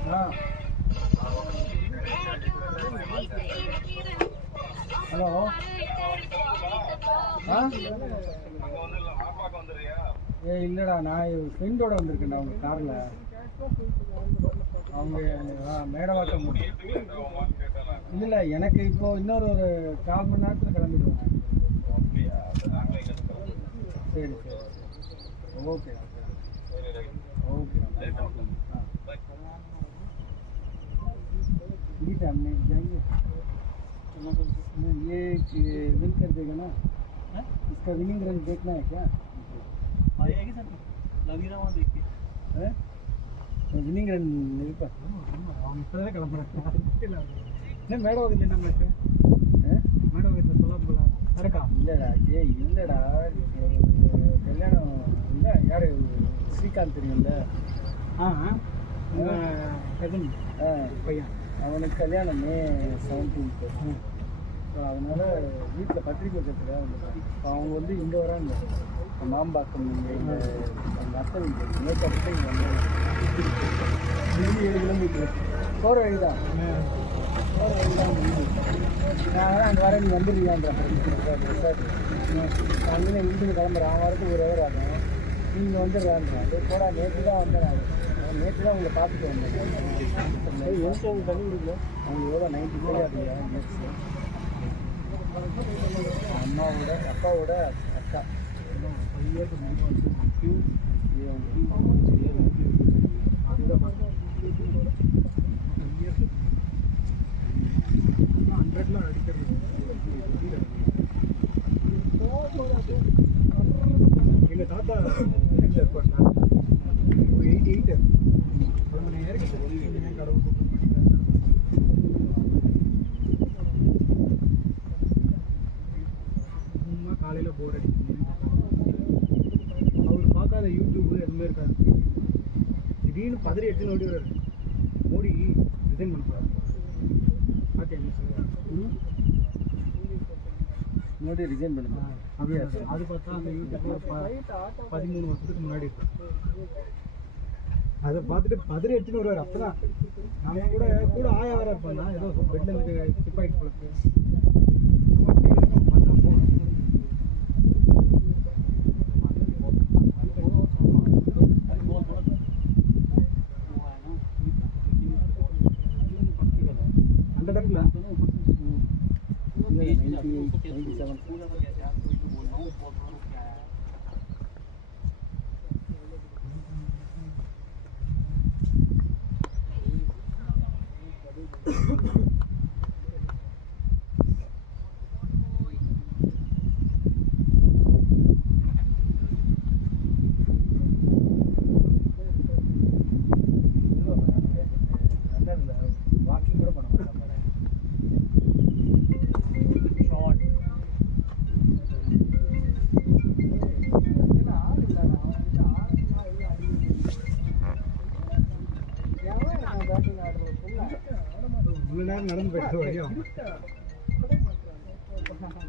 हाँ हेलो हाँ ஏய் இல்லைடா நான் ஃப்ரெண்டோட வந்திருக்கேன்டா அவங்க காரில் அவங்க மேடவாக்கம் இல்லை எனக்கு இப்போ இன்னொரு ஒரு 4 மணி நேரத்தில் கிளம்பிடுவேன் சரி சரி ஓகே ओके ठीक है हमने जाएंगे ये विन कर देगा ना इसका विनिंग रन देखना है क्या आएगी सर लगी रहा वहाँ देख के है विनिंग रन मेरे पास அவன் இப்போதான் கிளம்புறேன் என்ன மேடம் வகுதியில் என்ன மேட்ச்சு மேடம் வகுதியில் சொல்ல போல நடக்கா இல்லைடா இல்லைடா கல்யாணம் இல்லை யார் ஸ்ரீகாந்த் தெரியும்ல கஜன் பையன் அவனுக்கு கல்யாணம் மே 17th ஸோ அதனால வீட்டில் பத்திரிக்கை வைக்கிறதுக்காக வந்துட்டாங்க இப்போ அவங்க வந்து இங்கே வராங்க மாம்பாக்கம் எங்கள் அத்தை வீட்டு மேக்கப்புக்கு இங்கே வந்து 7 கிலோமீட்டர் போகிற வழி தான் போகிற வழி தான் நான் அங்கே வரேன் நீ வந்துடுவியான்ற சார் அங்கே இங்கிருந்து கிளம்புறேன் அவன் வரதுக்கு 1 ஹவர் ஆகும் நீங்கள் வந்துடுறான்றேன் அதே போடா நேற்று தான் வந்தேன் நான் நேற்று தான் உங்களை பார்த்துட்டு வந்தேன் எனக்கு அவங்க தண்ணி கொடுக்கல அவங்க எவ்வளோ 95 ஆகுது நேற்று அம்மாவோட அப்பாவோட அக்கா ஹண்ட்ரட்லாம் அடிக்கிறது எங்கள் தாத்தா இருப்பார் 88 மணி நேரம் கடவுள் சும்மா காலையில் போர் அடிக்கும் அவர் பார்க்காத யூடியூப் எதுவுமே இருக்காது திடீர்னு பதறி எடுத்து நோடி வர்றாரு மோடி ரிசைன் பண்ணுறாரு மோடி ரிசைன் பண்ணுங்க அப்படியே அது பார்த்தா அந்த யூடியூப்ல 13 வருஷத்துக்கு முன்னாடி இருக்கு அதை பார்த்துட்டு பதறி எடுத்துன்னு வருவார் அப்பதான் நம்ம கூட ஆயா வேற இருப்பாங்க ஏதோ பெட்ல இருந்து ஸ்கிப் ஆகிட்டு போல அந்த இடத்துல 97 1 இவ்வளோ நேரம் நடந்து போயிட்டு வரையும்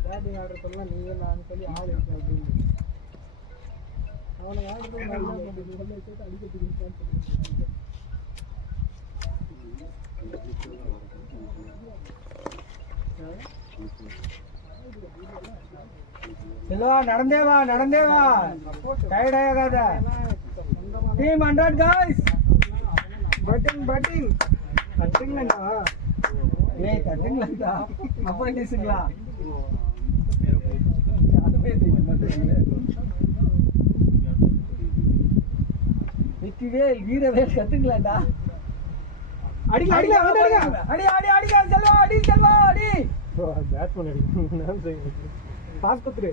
பேட்டிங் ஆர்டர் பண்ணலாம் நீங்க நான் சொல்லி ஆள் இருக்கு அப்படின்னு அவனை ஆர்டர் பண்ணி அடிக்கிறதுக்கு செல்வா நடந்தே வா டயர்ட் ஆகாத டீம் 100 guys பேட்டிங் தட்டுங்களா ஏய் தட்டுங்களா அப்ரண்டிஸ்ங்களா அதுவே தெரியும் வெற்றிவேல் வீரவேல் கத்துங்களாடா அடிங்க செல்வா அடி பேட்ஸ்மேன் அடிக்கணும் பாஸ் குத்துரு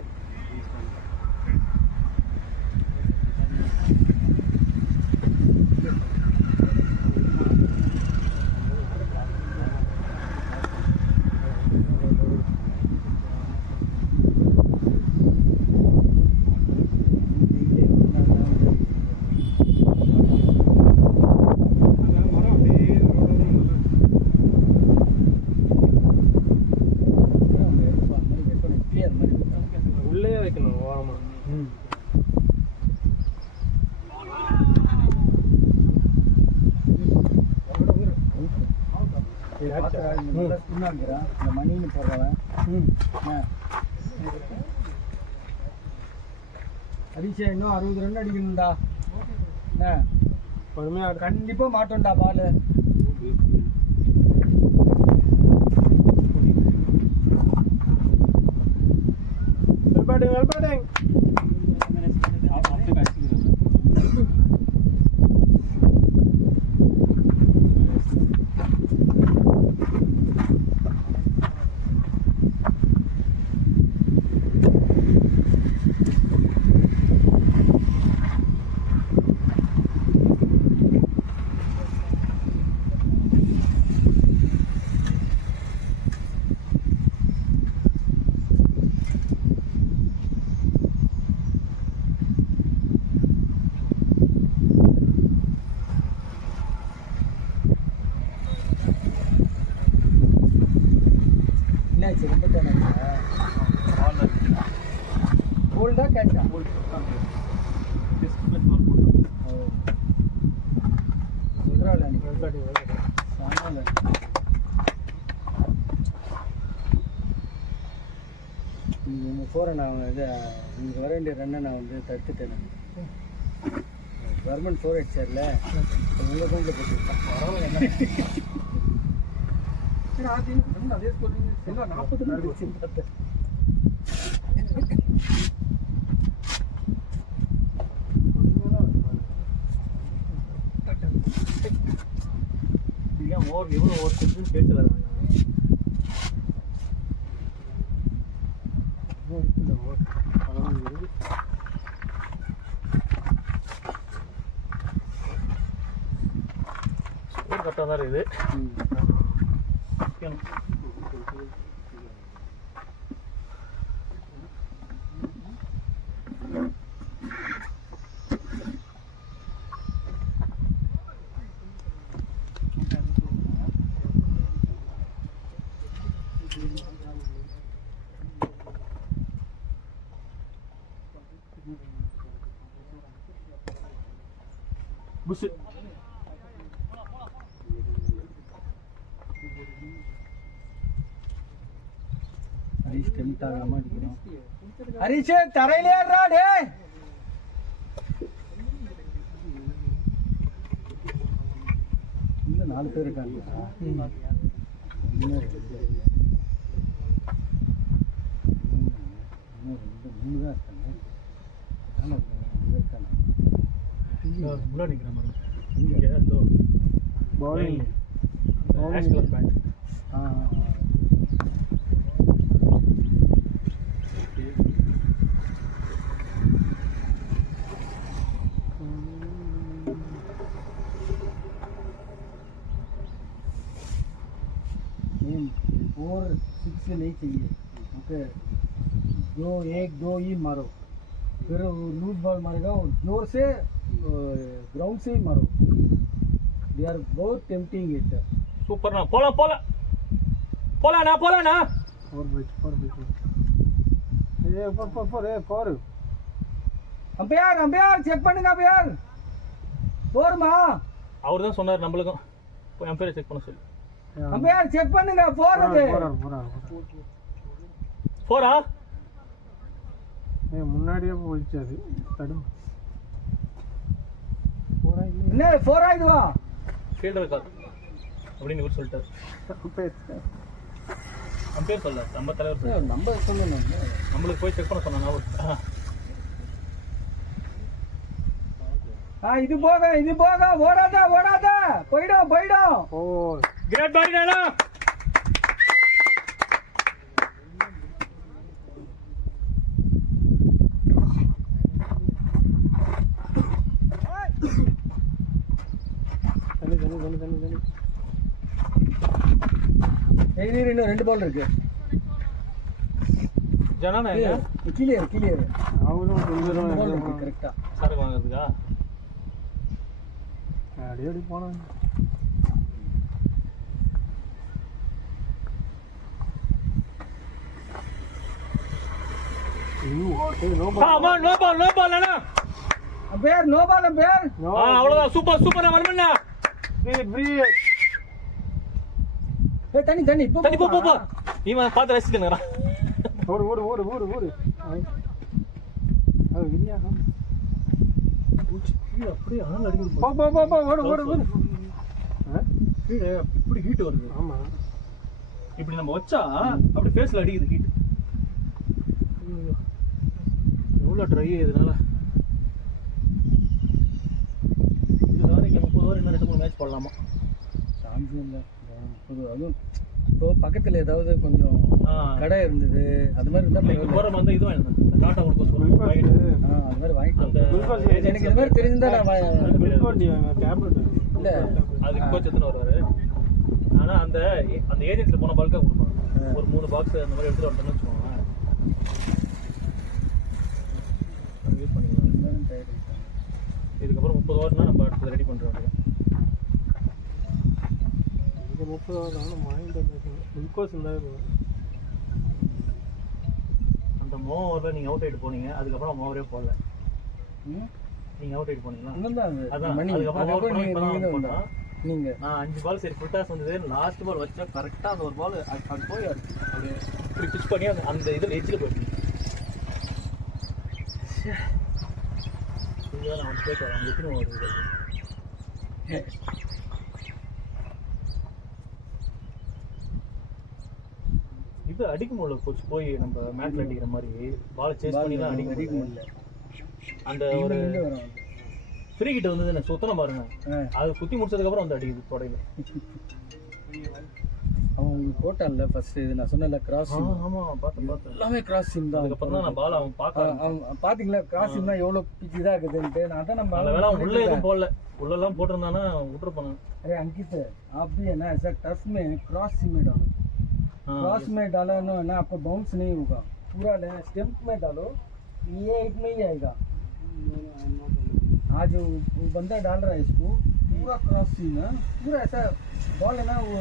உள்ளே வைக்கணும் ஓரமா இந்த மணின்னு போடுறவன் அடிச்சா இன்னும் 60 ரன் அடிக்கணும்டா பொறுமையா கண்டிப்பா மாட்டோம்டா பால் வெல் பேட்டிங் என்னாச்சு ரொம்ப கோல்டா கேட்சா சொல்றாள் நீங்கள் போகிற நான் இது நீங்கள் வர வேண்டிய ரன்னை நான் வந்து தடுத்துட்டேன் கவர்மெண்ட் 4 அடிச்சார்ல உங்கள் அக்கௌண்ட்டில் போட்டுருக்கேன் அதே சொல்றீங்க செல்வா 40 அடிச்சு பார்த்தேன் எவ்வளோ ஓவர் கேட்டு வராங்க கரெக்டாக தான் இருக்குது புஷ் ஹரிஷ் டெம்ட் ஆகாம அடிக்கிறோம் ஹரிஷ் தரையிலே ஏறா டேய் இன்னும் 4 பேர் இருக்காங்க இன்னும் 3 தான் இருக்காங்க ஆனால் 2 இருக்காங்க முன்னாடி நிற்கிற மாதிரி இங்கே பவுலிங் ஆஷ் கலர் பேண்ட் और 6 नहीं चाहिए ओके जो 1-2 ही मारो फिर लूज बॉल मारेगा और जोर से ग्राउंड से ही मारो दे आर बहुत टेम्पटिंग इट சூப்பர்ண்ணா போலாம் போலாண்ணா போலாண்ணா. 4 போயிடுச்சு. ஏ போர். அம்பையார் செக் பண்ணுங்க அம்பையார். போருமா? அவர் தான் சொன்னார் நம்மளுக்கும் போய் எம்பையர் செக் பண்ண சொல்லி. அம்பையார் செக் பண்ணுங்க போறது. போறா முன்னாடியே போயிடுச்சு அது. தடும் என்ன 4 ஆயிடுவா? ஃபீல்டர் இருக்காது அப்படின்னு இவர் சொல்லிட்டார். அம்பையர் சொல்ல நம்ம தலைவர் சொல்ல நம்பர் சொல்லுங்க. நம்மளுக்கு போய் செக் பண்ண சொன்னாங்க அவர். இது போக ஓடாத போயிடும். ஓ கிரேட் பாடி நானா. தண்ணி. இன்னும் 2 பால் இருக்கு. ஜனானா எங்க? கிளியர். அவரும் கொஞ்சம் பால் இருக்கு கரெக்டா. சரக்கு வாங்குறதுக்கா? அடி போனாங்க. நோ பால் நானா. அம்பையார் நோ பால் அம்பையார். அவ்வளவுதான். சூப்பர் வரமண்ணா. ஃப்ரீ. தண்ணி போ. இவன் பார்த்து ரசிச்சுங்க. ஓடு. அது விரியா. அப்படியே ஆள் அடிக்குது. ஓடு. கீழே இப்படி ஹீட் வருது. ஆமா. இப்படி நம்ம வச்சா அப்படி ஃபேஸ்ல அடிக்குது ஹீட். எவ்வளோ ட்ரை இதனால. இதுதான் இங்கே 30 ஓவர் இன்னும் 2-3 மேட்ச் போடலாமா? சான்ஸ் இல்லை. அதுவும் இப்போ பக்கத்தில் ஏதாவது கொஞ்சம் கடை இருந்தது அது மாதிரி இருந்தால் போகிற வந்து இதுவும் வேணும். டாட்டா கொடுக்க சொல்லுங்க. அது மாதிரி வாங்கிட்டு எனக்கு இது மாதிரி தெரிஞ்சுதான் நான் டேப்லெட் இல்லை அதுக்கு கோச் எத்தனை வருவார். ஆனால் அந்த ஏஜென்சியில் போன பல்காக கொடுப்பாங்க. ஒரு 3 பாக்ஸ் அந்த மாதிரி எடுத்துகிட்டு வரணும்னு வச்சுக்கோங்க. யூஸ் பண்ணிக்கலாம். இதுக்கப்புறம் 30 ஓவர்னா நம்ம அடுத்து ரெடி பண்ணுறோம். இங்கே 30 ஓவர் வாங்கிட்டு குளுக்கோஸ் இருந்தால் அந்த ஓவரில் நீங்கள் அவுட் ஆகிட்டு போனீங்க. அதுக்கப்புறம் ஓவரே போடல. நீங்கள் அவுட் ஆகிட்டு போனீங்களா? அதான் அதுக்கப்புறம் நீங்கள் நான் 5 பால் சரி ஃபுல் டாஸ் வந்தது. லாஸ்ட் பால் வச்சா கரெக்டாக அந்த ஒரு பால் அது போய் அப்படியே இப்படி பிச் பண்ணி அந்த இதில் எஜ்ஜில் போயிடுச்சு. நான் கேட்குறேன் அவங்க எத்தனை ஓவர் இது அடிக்க முடியல கோச். போய் நம்ம மேட்ல அடிக்கிற மாதிரி பால் சேஸ் பண்ணி தான் அடிக்க முடியல. அந்த ஒரு ஃப்ரீ கிட்ட வந்து என்ன சுத்தணும் பாருங்க. அது குத்தி முடிச்சதுக்கப்புறம் வந்து அடிக்குது தொடையில. அவன் உங்களுக்கு போட்டான்ல ஃபர்ஸ்ட் இது நான் சொன்னல கிராஸ். ஆமாம் பார்த்தேன். எல்லாமே கிராஸ் சீம் தான். அதுக்கப்புறம் தான் நான் பால் அவன் பார்க்க பார்த்தீங்களா கிராஸ் சீம்னா எவ்வளோ பிச்சு இதாக இருக்குதுன்ட்டு. நான் தான் நம்ம வேலை அவன் உள்ளே எதுவும் போடல. உள்ளெல்லாம் போட்டிருந்தானா விட்டுருப்பானு. अरे अंकित आप भी है ना ऐसा टफ में क्रॉस सीम में डालो. क्रॉस में डालो ना आपको बाउंस नहीं होगा. पूरा स्टंप में डालो ये एक में ही आएगा. आज वो बंदा डाल रहा है इसको पूरा क्रॉस सीम है. पूरा ऐसा बॉल है ना वो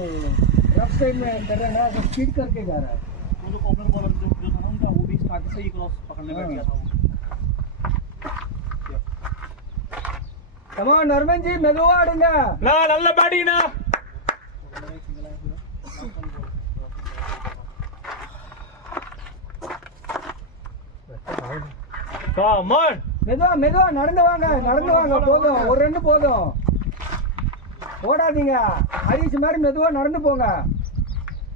रफ साइड में कर रहा है ना वो स्पीड करके जा रहा है. वो तो ओपनर बॉलर जो था ना उनका वो भी स्टार्ट से ही क्रॉस पकड़ने बैठ गया था. Come on नरमन जी மெதுவா ஆடுங்க. நான் நல்ல பேட்டிங்னா. Come on. மெதுவா நடந்து வாங்க போதும். ஒரு 2 போதும். ஓடாதீங்க. ஹரிஷ் மாதிரி மெதுவா நடந்து போங்க.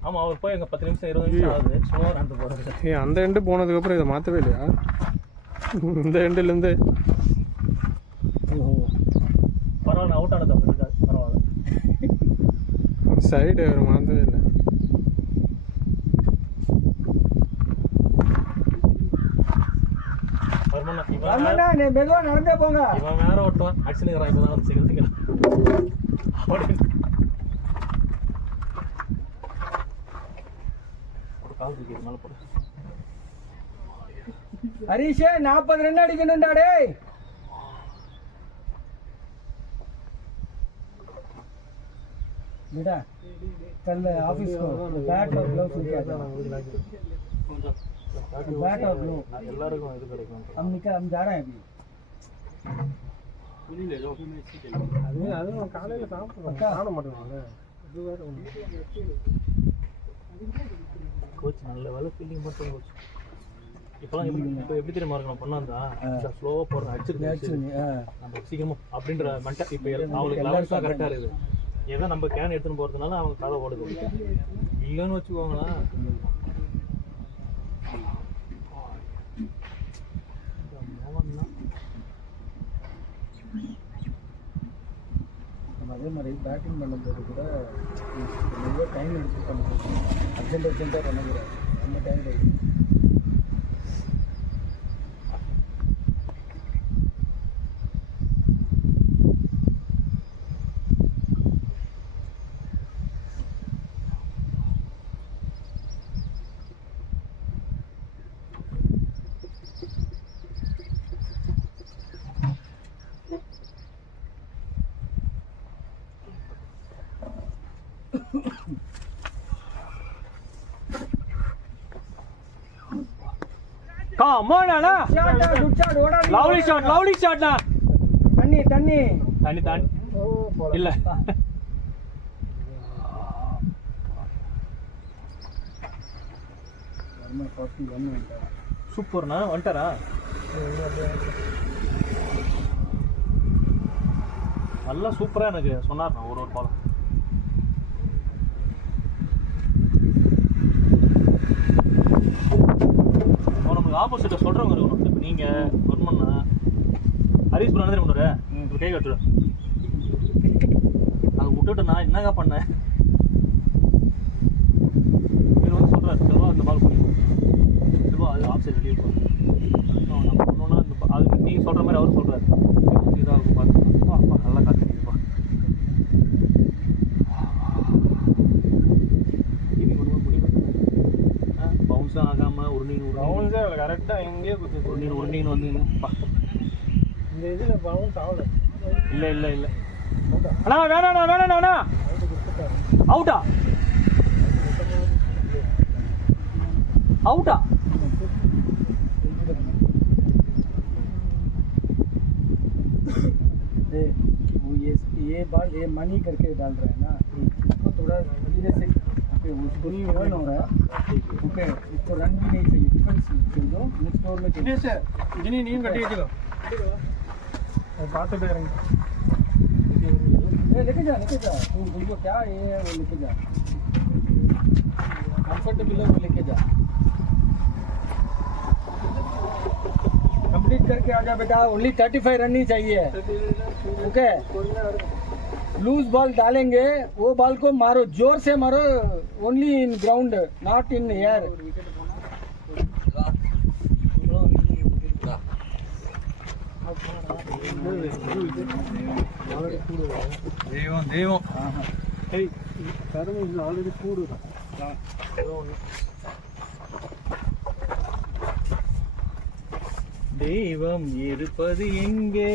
ஆமா அவர் போய் அங்க 10 நிமிஷம் 20 நிமிஷம் ஆகுது. சும்மா நடந்து போறாரு. அந்த எண்டு போனதுக்கு அப்புறம் இதை மாற்றவே இல்லையா? இந்த எண்டுலேருந்து பரவாயில்ல அவுட் ஆனது இருக்காது. பரவாயில்ல சைடு அவர் மாற்றவே இல்லை. மெதுவா நடந்தே போங்க. இவன் வேற ஓட்டுவான். அடிச்சுனுக்கிறான் இப்பதான் சீக்கிரம் மேல போடு. ஹரிஷ் 40 ரன் அடிக்கணும்டா டேய். விடா कल ऑफिस को बैट और ग्लव्स लेके आ जाना बैट और ग्लव எல்லாருக்கும் இது கிடைக்கும் हम जा रहे हैं अभी அதுவும் காலையில் சாப்பிட மாட்டேங்க இது வேறு ஒன்று கோச் நல்ல வேலை ஃபீல்டிங் பண்ணுறோம் கோச் இப்போலாம் இப்போ எப்படி தெரியுமா இருக்கணும் பண்ணாந்தா ஸ்லோவாக போடுறோம் அடிச்சிருக்கு நம்ம சீக்கிரமாக அப்படின்ற மென்டல் இப்போ அவங்களுக்கு லெவல்ஸ் தான் கரெக்டாக இருக்குது ஏதோ நம்ம கேன் எடுத்துன்னு போகிறதுனால அவங்க கதை ஓடுது இல்லைன்னு வச்சுக்கோங்களேன் நம்ம அதே மாதிரி பேட்டிங் பண்ணும்போது கூட நிறைய டைம் எடுத்து பண்ணுறோம் அர்ஜென்ட்டாக பண்ணக்கூடாது நம்ம டைம் எடுத்து Come on, Anna! Lovely shot, na! தண்ணி தண்ணி இல்ல சூப்பர்ண்ணா வந்துட்டாரா நல்லா சூப்பரா எனக்கு சொன்னார்ண்ணா ஒரு பாலம் நமக்கு ஆப்போசிட்டை சொல்கிறவங்க இருக்கணும் இப்போ நீங்கள் வரணும்னா ஹரிஸ் பண்ண மாதிரி பண்ணுற கை கட்டுறேன் அதை விட்டுட்டு நான் என்னங்க பண்ணேன் இவர் வந்து சொல்கிறார் செல்வா இந்த பால் பண்ணி செல்வா அது ஆஃப் சைடு வெளியே இருக்கும் நம்ம பண்ணோன்னா இந்த அதுக்கு நீங்கள் சொல்கிற மாதிரி அவர் சொல்கிறார் இதாக இருக்கும் பார்த்து அப்பா நல்லா காத்துப்பா பவுன்ஸும் ஆகாமல் ஒரு பவுன்ஸே கரெக்டாக எங்கேயே குத்து ஒரு நீன் வந்துங்கப்பா இந்த இதில் பவுன்ஸ் ஆகலை இல்லை அண்ணா வேணாண்ணா அவுட்டா ये बॉल ये मनी करके डाल रहे हैं ना इसको थोड़ा धीरे से उसको नहीं रन हो रहा है ओके इसको रन भी नहीं चाहिए डिफेंस खेल दो नेक्स्ट ओवर में खेलो சார் இனி நீயும் கட்டி வச்சுக்கோ பார்த்துட்டு இருங்க लेके जा तू तुमको क्या ये है वो लेके जा कंफर्टेबल है वो लेके जा कंप्लीट करके आ जा बेटा ओनली 35 रन ही चाहिए ओके लूज बॉल डालेंगे वो बॉल को मारो जोर से मारो only in ground not in air தெய்வம் ஆல்ரெடி கூடுதான் தெய்வம் இருப்பது எங்கே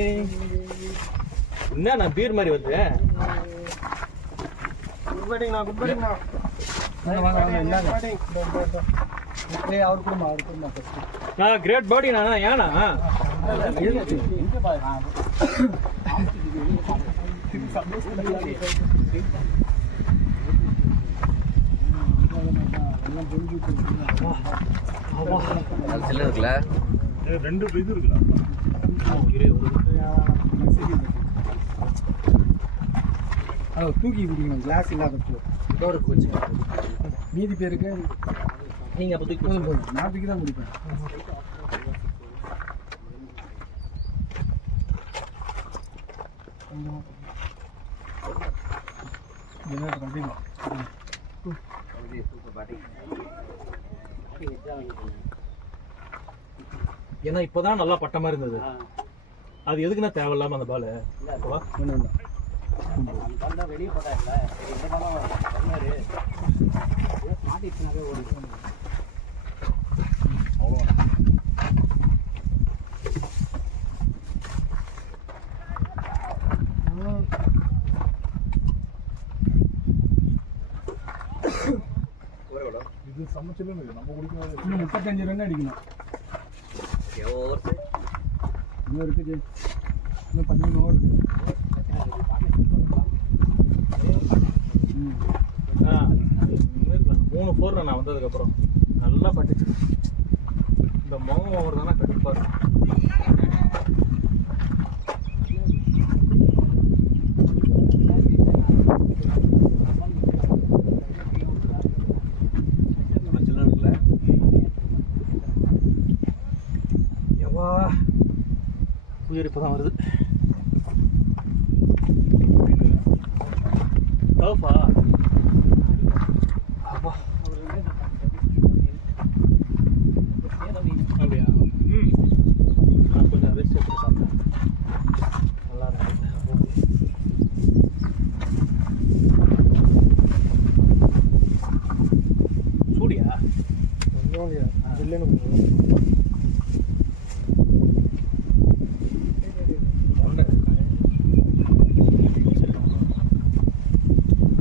என்ன நான் பீர் மாதிரி வருது குட் பேட்டிங்ண்ணா प्ले और कुछ मार फर्स्ट நான் கிரேட் பாடி நான் ஏனா சில இருக்குல்ல ரெண்டு இது இருக்குடா தூக்கி பிடிக்கணும் கிளாஸ் இல்லாதப்போ டோர் போச்சு மீதி பேருக்கு நீங்க அப்ப தூக்கி போதும் நான் தூக்கி தான் முடிப்பேன் ஏன்னா இப்பதான் நல்லா பட்ட மாதிரி இருந்தது அது எதுக்குன்னா தேவையில்லாம அந்த பால் வெளியே போட்டாங்கல்ல மாட்டிச்சுனாவே ஓடிடும் சமைச்சலும் நம்ம குடிக்காது. இன்னும் 35 ரன் அடிக்கணும். ஓவர் இன்னும் இருக்குது. இன்னும் 13 ஓவர் இருக்கு. இருக்கலாம் 3 4 நான் வந்ததுக்கப்புறம் நல்லா பட்டுச்சு. இந்த மௌனம் ஓவர் தானே கண்டிப்பாக எவ்வா உயிர் இப்போ தான் வருது. டர்ஃபா அப்பா அப்படியா? நான் கொஞ்சம் ரெஸ்ட் எடுத்து சாப்பிட்டேன். நல்லா இருந்துச்சு. சூடியா கொஞ்சம் இல்லையா? இல்லைன்னு கொஞ்சம்.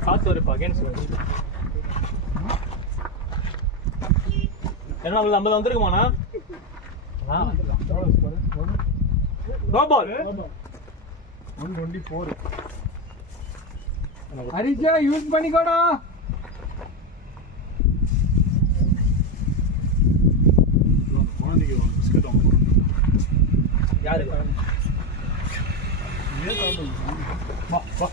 காத்து வருப்பா அகேன்ஸ்ட் என்ன 50 வந்துருக்குமாண்ணா? No ball 124. ஹரிஷா யூஸ் பண்ணிக்கோடா. குழந்தைக்கு பிஸ்கட் வாங்க. யாரு வா வா.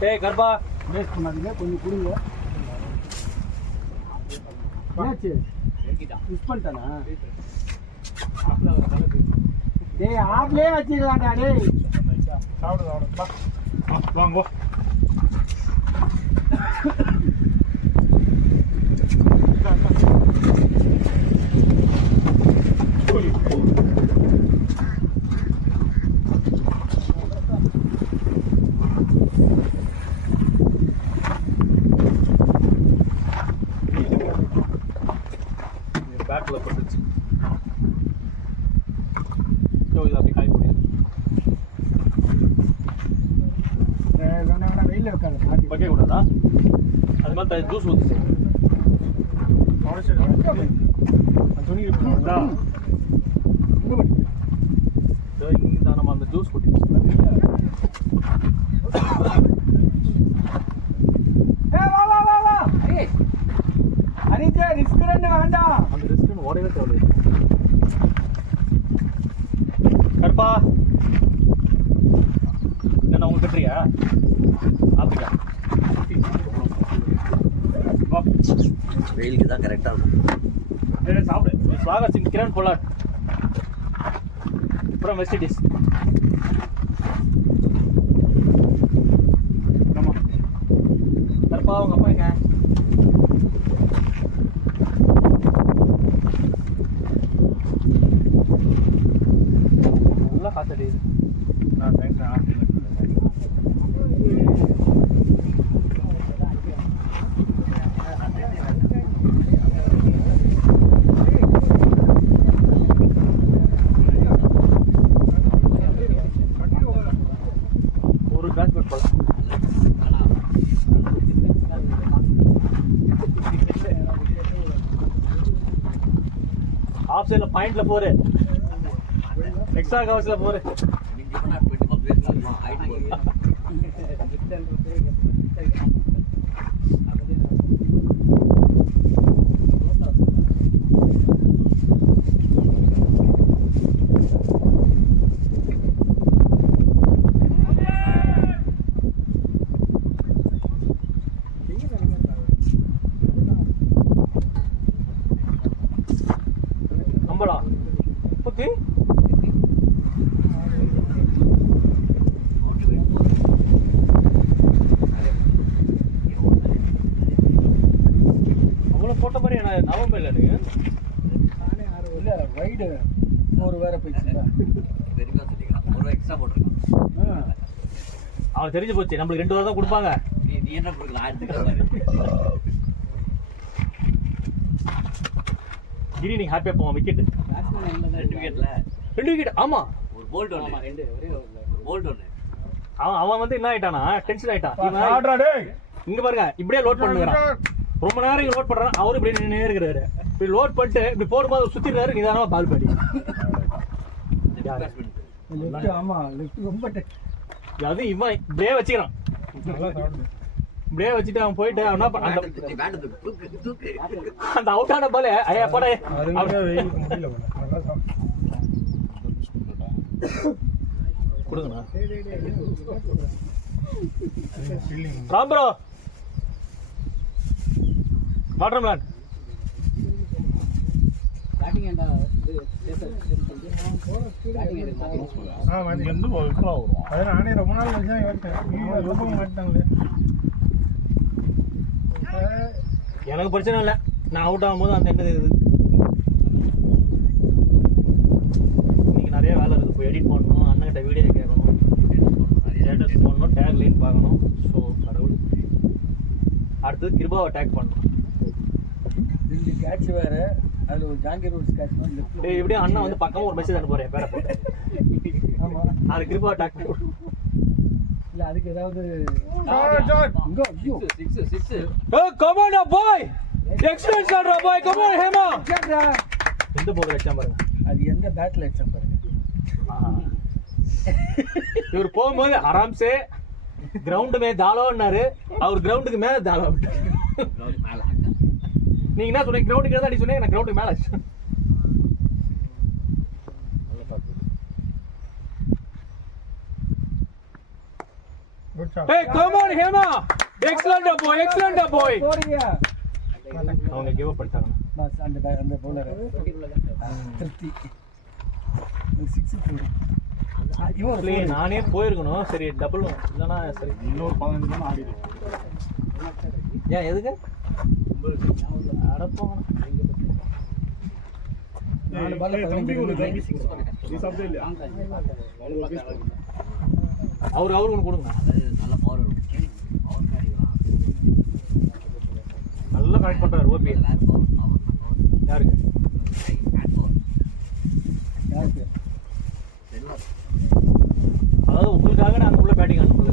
டேய் கர்பா வேஸ்ட் பண்ணாதீங்க, கொஞ்சம் கொடுங்க. என்னாச்சு? மிஸ் பண்ணிட்டானா? டேய் ஆப்லயே வச்சுக்கலாம்டா டேய். சாப்பிடு சாப்பிடு. வா வா வாங்க வா. பேக்கில் போட்டுச்சு. இது அப்படி காய் போடு. வேணா வெயில வைக்காத. வைக்க கூடாதா? அது மாதிரி ஜூஸ் ஊற்றுச்சு. துணி இருக்குதா? இங்கே நம்ம அந்த ஜூஸ் கொட்டி ஹரிஷா ரிஸ்க் ரன் வேண்டாம். அந்த ரிஸ்க் ஓடவே தேவையில்லை. கருப்பா என்ன உங்களுக்கு கட்டுறியா? அப்படியா? வெயிலுக்கு தான் கரெக்டாக இருக்கும். சாப்பிடு. ஸ்வாகத் சிங், கிரண் பொலாட் அப்புறம் வெஸ்ட் இண்டீஸ். கருப்பா உங்க அப்பா எங்க? நல்லா காத்தடியுது. நான் டைம் ஆஃப் ஒரு கிளாஸ் போட் போலாம். ஆஃப் சைடில் பாயிண்ட்ல போரு, எக்ஸ்ட்ரா கவர்ஸ்ல போரு. மிஞ்சி போனால் 24 பேர் இருக்கும் ஹைட் போகுது. நம்பளா புத்தி அவ்வளோ போட்ட மாதிரி என்ன நவம்பர் இல்லை நீங்க இல்ல வைடு ஒரு வேற போயிடுச்சுங்களா? பெருமையாக சொல்லிக்கலாம். ஒரு எக்ஸ்ட்ரா போட்டிருக்கான். அவனுக்கு தெரிஞ்சு போச்சு நம்மளுக்கு 2 வாரம் தான் கொடுப்பாங்க. நீ என்ன கொடுக்கலாம்? எடுத்துக்கிற கிரி நீங்க ஹாப்பியா போவான். Wicket 2 விக்கெட்ல 2 wicket. ஆமா ஒரு போல்ட் ஒன்று. ஒரு போல்ட் ஒன்று. அவன் வந்து என்ன ஆயிட்டானா, டென்ஷன் ஆயிட்டான். ஆடுறா டேய். இங்க பாருங்க இப்படியே லோட் பண்ணுறான். ரொம்ப நேரம் இங்க லோட் பண்றான். அவரு இப்படி நின்று இருக்கிறாரு. இப்படி லோட் பண்ணிட்டு இப்படி போடும்போது சுத்திடுறாரு. நிதானமா பால் படி. லெஃப்ட் ஆமா லெஃப்ட் ரொம்ப அது இவன் இப்படியே வச்சுக்கிறான். இப்படியே வச்சுட்டு அவன் போயிட்டு அவனா அந்த அவுட் ஆன பால் ஐயா போட கொடுங்கண்ணா. ராம் ப்ரோ வாட்டர் மேன் அது நானே ரொம்ப நாள் கழிச்சு தான் யோசிச்சேன். ரொம்ப மாட்டாங்களே. எனக்கு பிரச்சனை இல்லை. நான் அவுட் ஆகும்போது அந்த எண்ட் இது இன்னைக்கு நிறைய வேலை இருக்குது. போய் எடிட் பண்ணணும், அண்ணன்கிட்ட வீடியோ கேட்கணும், ஸ்டேட்டஸ் பண்ணணும், டேக் லைன் பார்க்கணும். ஸோ கடவுள் அடுத்தது கிருபாவை டேக் பண்ணணும். 2 கேட்ச் வேற. அதுல ஒரு ஜாங்கி ரோட்ஸ் கேட்ச் மாதிரி லெஃப்ட். இப்படியே அண்ணா வந்து பக்கமா ஒரு மெசேஜ் அனுப்புறேன் பேரை போட்டு. ஆமா அது கிருபா டேக் இல்ல அதுக்கு ஏதாவது இங்க ஐயோ 6 Hey, come on now, boy! Excellent shot, boy! Come on, Hema! கேட்றா. எந்த போல் அடிச்சான் பாருங்க. அது எந்த பேட்ல அடிச்சா பாருங்க. இவர் போகும்போது ஆராம்சே கிரவுண்ட் மே தாளோன்னாரு. அவர் கிரவுண்டுக்கு மேல தாளோ விட்டாரு. நீங்க என்ன சொன்னீங்க? கிரவுண்டுக்கு தான் அடி சொன்னீங்க. நான் கிரவுண்டுக்கு மேல அடிச்சேன். Hey, come on, Hema! Excellent, boy! Excellent, boy! போறீங்க. அவங்க கிவ் அப் பண்ணிட்டாங்க. பஸ் அந்த bowler திருப்தி 6 போடு. Actually, நானே போயிருக்கணும். சரி டபுள் இல்லைன்னா சரி இன்னொரு 15 ரன் ஆடிடு. ஏன் எதுக்கு அடப்போங்க. 4 பால்ல 15 நீ சாப்பிட்டே இல்லையா? அவருக்கு ஒன்று கொடுங்க. நல்ல பவர் இருக்கும். பவர் காடிக்கலாம். நல்லா கனெக்ட் பண்றாரு ஓபி. வேற பவர் யாருக்கு? Hand power. யாருக்கு? அதாவது உங்களுக்காக நான் உள்ள பேட்டிங் அனுப்புறது.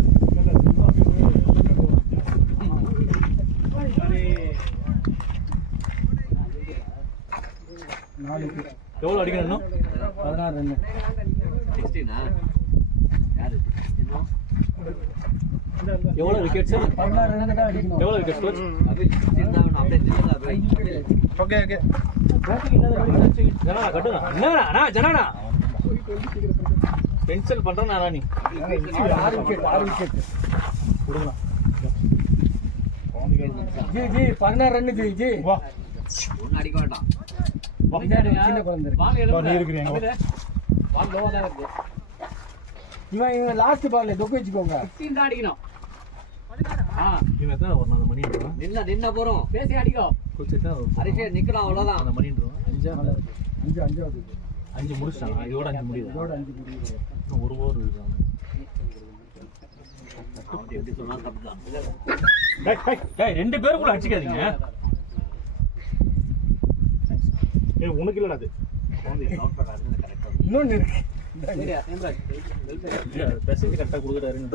எவ்வளோ அடிக்கணும் இன்னும்? 16 ரன். 16 யாரு இன்னும் எவ்வளோ விக்கெட்ஸ்? 16 ரன் தான் அடிக்கணும். எவ்வளோ விக்கெட்ஸ் கோச்? அபில் 16 தான் அப்படியே நில்லுங்க அபில். Okay okay. ஜனானா கட்டுங்க. என்னடா அண்ணா ஜனானா பென்சில் பண்றேன் நானா நீ 6 விக்கெட் கொடுங்கண்ணா. G 16 run G. வா ஒண்ணு அடிக்க வேண்டாம். பின்னாடி ஒரு சின்ன குழந்தை இருக்கு. நீ இருக்கிறீங்க. இவன் லாஸ்ட் பால்ல தொக்கு வச்சுக்கோங்க. 16 தான் அடிக்கணும். இவன் எத்தனை ஒரு நாலு மணின்றோம். நின்ன போறோம். பேசி அடிக்கும். கோச் எத்தனை ஹரிஷே நிக்கலாம் அவ்வளவுதான். அந்த மணின்றோம். அஞ்சாவது 5 முடிச்சிட்டாங்க. இதோட 5 முடியுது. இதோட 5 முடியுது. இன்னும் ஒரு ஓவர் இருக்காங்க. அவன் எப்படி சொன்னா தப்புதான். ஏய் 2 பேரும் கூட அடிச்சுக்காதீங்க. ஏய் உனக்கு இல்லடா அது. அவுட் பண்ணாரு கரெக்ட்டா. இன்னொன்னு இருக்கு. மெசேஜ் கரெக்டாக கொடுக்குறாருன்னு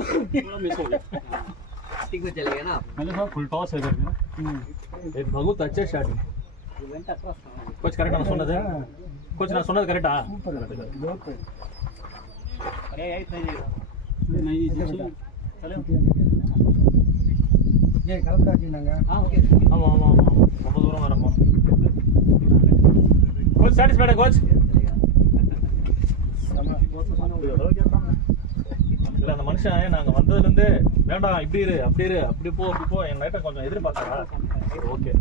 டிக் चलेगा ना. मतलब फुल टॉस है करके एक बहुत अच्छा शॉट है. कोच करेक्ट நான் சொன்னது கோச் நான் சொன்னது கரெக்ட்டா? சூப்பர் லோக். अरे यही सही है. ஏய் கலப்படாதீங்க. ஓகே. ஆமா ஆமா ஆமா ரொம்ப தூரம் வரணும். கோச் சாட்டிஸ்ஃபைடா கோச்? இல்ல அந்த மனுஷன் நாங்க வந்ததுல இருந்து வேண்டாம் இப்படி இரு அப்படி போ என் லைட்டா கொஞ்சம் எதிர்பார்த்தா ஓகே.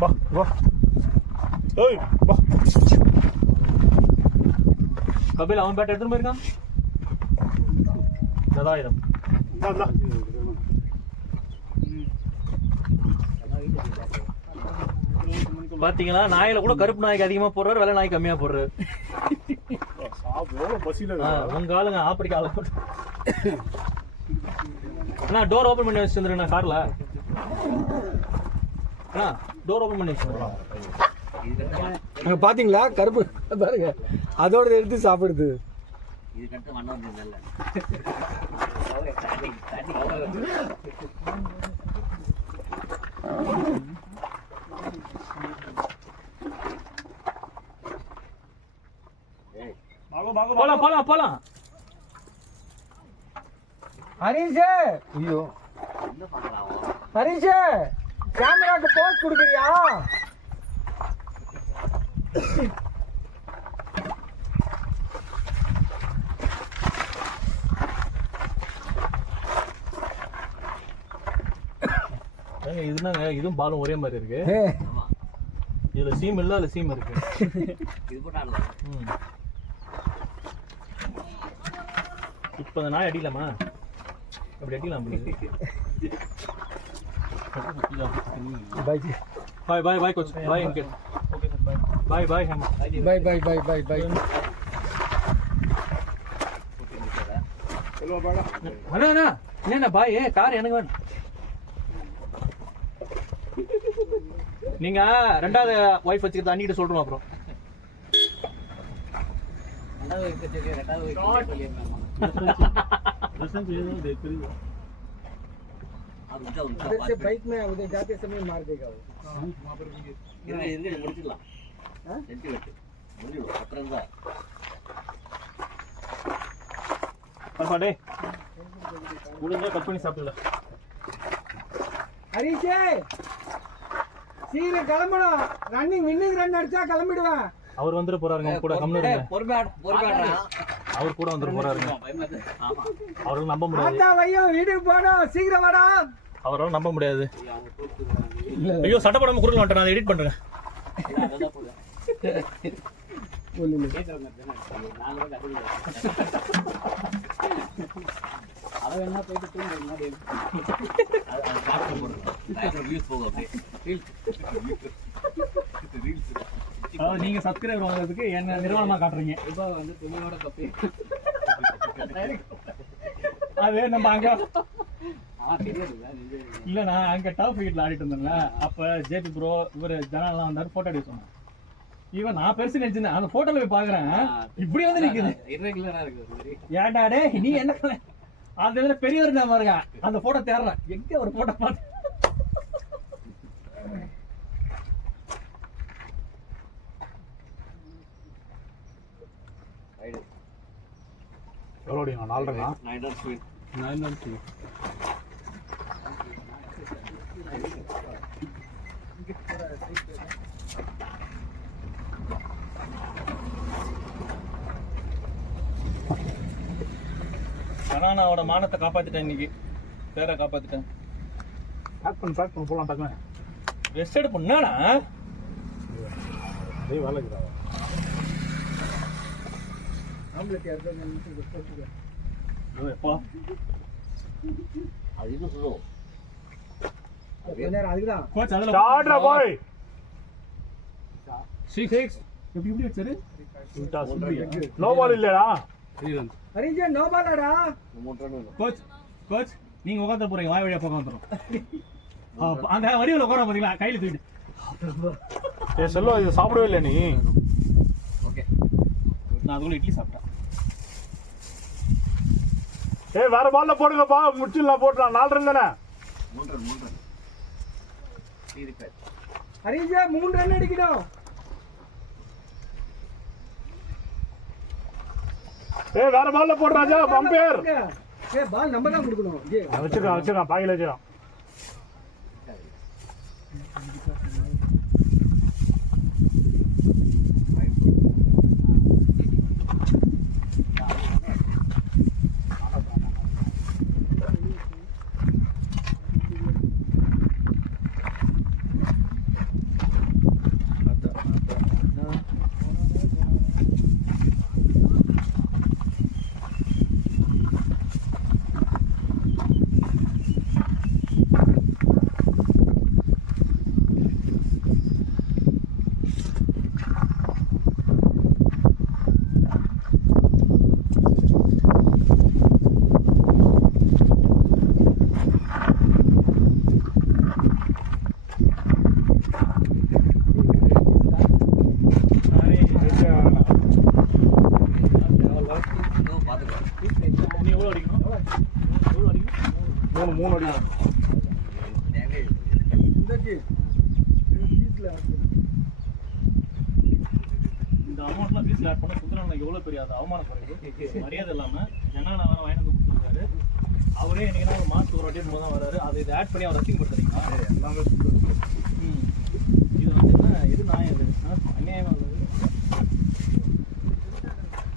வா வா. ஏய் வா. கபில் அவன் பேட் எடுத்துட்டு போயிருக்கான். சதாயிரம் வா. பாத்தீங்களா நாயில கூட கருப்பு நாய்க்கு அதிகமா போடுறாரு, வெள்ளை நாய் கம்மியா போடுறாரு. உங்க ஆளுங்க ஆப்பிரிக்கா ஆளு போட்டு அண்ணா டோர் ஓபன் பண்ணி வச்சிருந்துருக்கேன் கார்ல. அண்ணா டோர் ஓபன் பண்ணி வச்சிருக்கேன். அங்க பாத்தீங்களா கருப்பு பாருங்க அதோட எடுத்து சாப்பிடுது. இதுக்கடுத்து மன்னர் நல்ல போலாம் போலாம் போலாம். ஹரிஷ் ஐயோ என்ன பண்றான் ஹரிஷ் கேமராக்கு போஸ் கொடுக்குறியா? இது என்னங்க இதுவும் பாலும் ஒரே மாதிரி இருக்கு. ஆமா இதுல சீம் இல்ல, அதுல சீம் இருக்கு. இது போட்டான்ல இப்ப அந்த நாய் அடிக்கலாமா? அப்படி அடிக்கலாம். Bye bye bye bye coach. Bye இன்கேட். Okay sir bye. Bye bye Hema. Bye bye bye bye bye. அண்ணா அண்ணா என்ன பாய் கார் எனக்கு வேணும். நீங்க ரெண்டாவது வைஃப் வச்சுக்கிறது அண்ணிட்டு சொல்றோம். அப்புறம் बाइक में उधर जाते समय मार देगा वो. முடிச்சிடலாம் சென்டிமெண்ட் முடிஞ்சிடும் அப்புறம் தான் டே முடிஞ்சா கட் பண்ணி சாப்பிடல. ஹரிஷே சீக்கிரம் கிளம்பணும். வின்னிங் ரன் அடிச்சா கிளம்பிடுவேன். அவர் வந்துட போறாருங்க கூட. கம்னு இருங்க. பொறுமையாடுறா அவர் கூட வந்துட போறாருங்க. ஆமா அவரால் நம்ப முடியாது. ஆத்தா வையும் வீட்டுக்கு போகணும். சீக்கிரம் வாடா. அவரால் நம்ப முடியாது. ஐயோ சட்டை போடாம குறுக்க மாட்டேன். நான் எடிட் பண்றேன். நீங்க சப்ஸ்கிரைபர் வாங்குறதுக்கு என்ன நிறுவனமா காட்டுறீங்க. அது நம்ம அங்க இல்ல நான் அங்க டாப் வீட்ல ஆடிட்டு இருந்தேன்ல. அப்ப ஜேபி ப்ரோ இவரு ஜனாலாம் வந்தாரு போட்டோ எடுக்க சொன்னாங்க. இவன் நான் பெருசு நினைச்சேன். அந்த போட்டோல போய் பாக்குறேன் இப்படி வந்து நிக்குது. ஏன்டா டே நீ என்ன அந்த இதுல பெரியவர் நான் பாருங்க. அந்த போட்டோ தேடுறேன் எங்க ஒரு போட்டோ பார்த்து. எவ்வளோ 4.5 9 கனானாவோட மானத்தை காப்பாத்திட்டேன். இன்னைக்கு பேரை காப்பாத்திட்டேன். பேக் பண்ண போலாம் டக்குனு. ரெஸ்ட் எடுப்போம். என்னடா அதே வேலைக்குதா ஆம்பளைக்கு அடுத்த நிமிஷம் கொடுத்துருங்க. எப்போ அது இன்னும் சொல்லுவோம் கொஞ்ச நேரம் அதுக்குதான். கோச் அதுல ஸ்டார்ட்ரா பாய் 6 எப்படி வச்சாரு. நோ பால் இல்லடா. ஹரிஷே நோ பாலடா. கோச் கோச் நீங்க உட்காந்து போறீங்க. வாய் வழியா போக வந்துடும். அந்த வடிவில் உட்கார பாத்தீங்களா கையில தூக்கிட்டு. ஏ செல்லோ இது சாப்பிடவே இல்லை நீ. ஓகே நான் அதுக்குள்ள இட்லி சாப்பிட்டேன். ஏ வேற பால்ல போடுங்கப்பா. முடிச்சிடலாம் போட்டுலாம். 4 ரன் தானே. 3 ரன் ஹரிஷே 3 ரன் அடிக்கணும். ஏ வேற பால்ல போடு ராஜா. பம்பேர் ஏ பால் நம்ம தான் கொடுக்கணும். வச்சிருக்கான் பாயில வச்சிருக்கான். 3 அடிக்கலாம். இந்த அமௌண்ட்லாம் ஃபீஸ்ல ஆட் பண்ண சுந்தரன் எவ்வளவு பெரிய அது அவமானம் குறையுது. மரியாதை இல்லாம ஜனானா வேற வாங்கி வந்து கொடுத்துருக்காரு. அவரே என்னைக்குன்னா ஒரு மாசத்துக்கு ஒரு வாட்டி போது தான் வராரு. அதை இதை ஆட் பண்ணி அவர் ரசிக்கப்படுத்துறீங்களா? எல்லாமே சுந்தர். இது வந்து என்ன எது நியாயம் இது? அநியாயமா உள்ளது.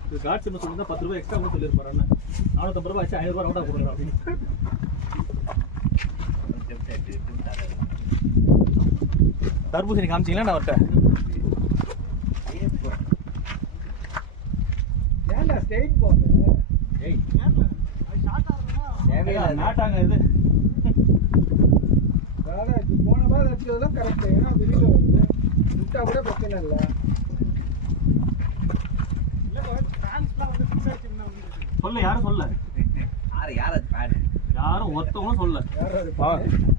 இது காட்சி என்ன சொல்லியிருந்தா 10 ரூபாய் எக்ஸ்ட்ரா கூட சொல்லியிருப்பாரு. அண்ணன் 450 ரூபாய் ஆச்சு, 500 ரூபாய் அவுட்டா கொடுங்க அப்படின்னு. தர்பூசணி காமிச்சிங்களா அவர்கிட்ட? ஏன்டா ஸ்ட்ரெயிட் போகுது? ஏய் தேவையில்லாத நாட்டாங்க இது. வேணா இது போன மாதிரி வச்சதுதான் கரெக்ட். ஏன்னா வெளியில வருது விட்டா கூட பிரச்சனை இல்லை. சொல்ல யாரும் சொல்ல, யார் அது ஃபேன்? யாரும் ஒருத்தவங்களும் சொல்ல. யாரும்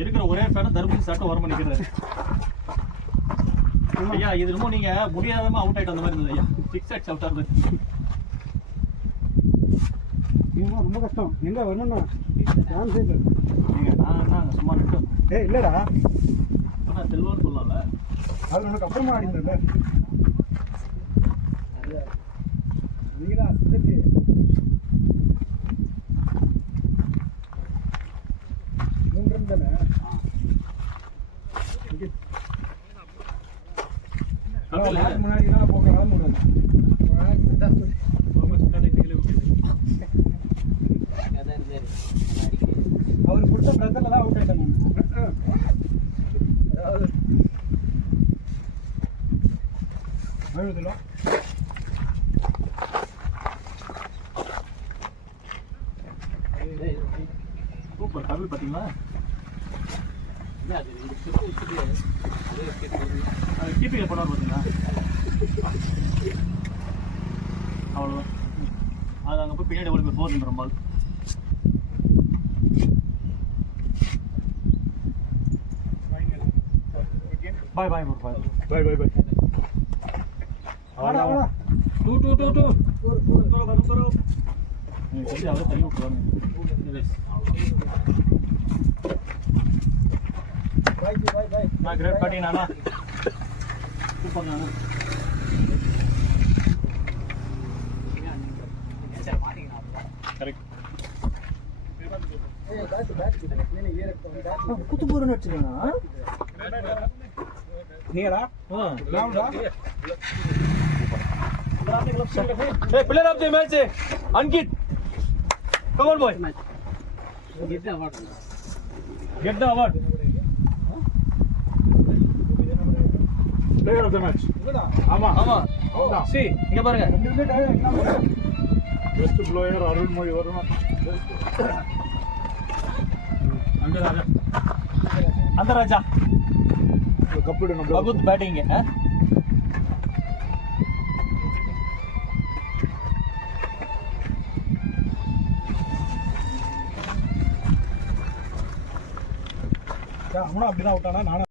இருக்கிற ஒரே ஃபேன் தர்பூசணி சாப்பிட்டு வர பண்ணிக்கிறாரு. ஐயா இது ரொம்ப நீங்க முடியாதமா அவுட் ஆயிட்டு அந்த மாதிரி இருந்தது ஐயா. 6 அடிச்சு அவுட் ஆகுது. இதெல்லாம் ரொம்ப கஷ்டம். எங்க வரணும்னா சான்ஸே இல்லை. நீங்க நான் சும்மா நின்று ஏய் இல்லடா, ஆனால் செல்வம்னு சொல்லலாம்ல. அது உனக்கு அப்புறமா ஆடிந்தல. நீங்களா சுத்தத்தி மூன்று தானே? முன்னாடி தான் போகலாம் முடியாது. அவர் கொடுத்த பிரச்சனை தான் அவுட் ஆயிட்டாங்க. அதாவது அழுதுல சூப்பர் தமிழ் பார்த்தீங்களா? அது கீப்பிங் பண்ணுவார் பார்த்தீங்களா? அவ்வளோதான். அது அங்கே போய் பின்னாடி ஓடி போய் 4 நிமிடம் பால். பாய் bye bye bye by by. ஆடா ஆடா 2 ஒரு கொஞ்சம் அவரே தள்ளி விட்டுருவாங்க. பாய் நான் கிரேட் பாட்டி நானா சூப்பர் நானா. கரெக்ட். ஏய் பேட் நீ ஏறட்டும் பேட் குத்து போறேன்னு வச்சுக்கோங்க. நீடா Hey, player of the match, Ankit. Come on, boy. Get the award. Player of the match. ஆமா ஆமா. See, இங்க பாருங்க. பெஸ்ட் பிளேயர் அருள்மொழி வரணும். அந்த ராஜா கப்பிடு நம்ம பகுத் பேட்டிங். அவனும் அப்படிதான் விட்டானா நானும்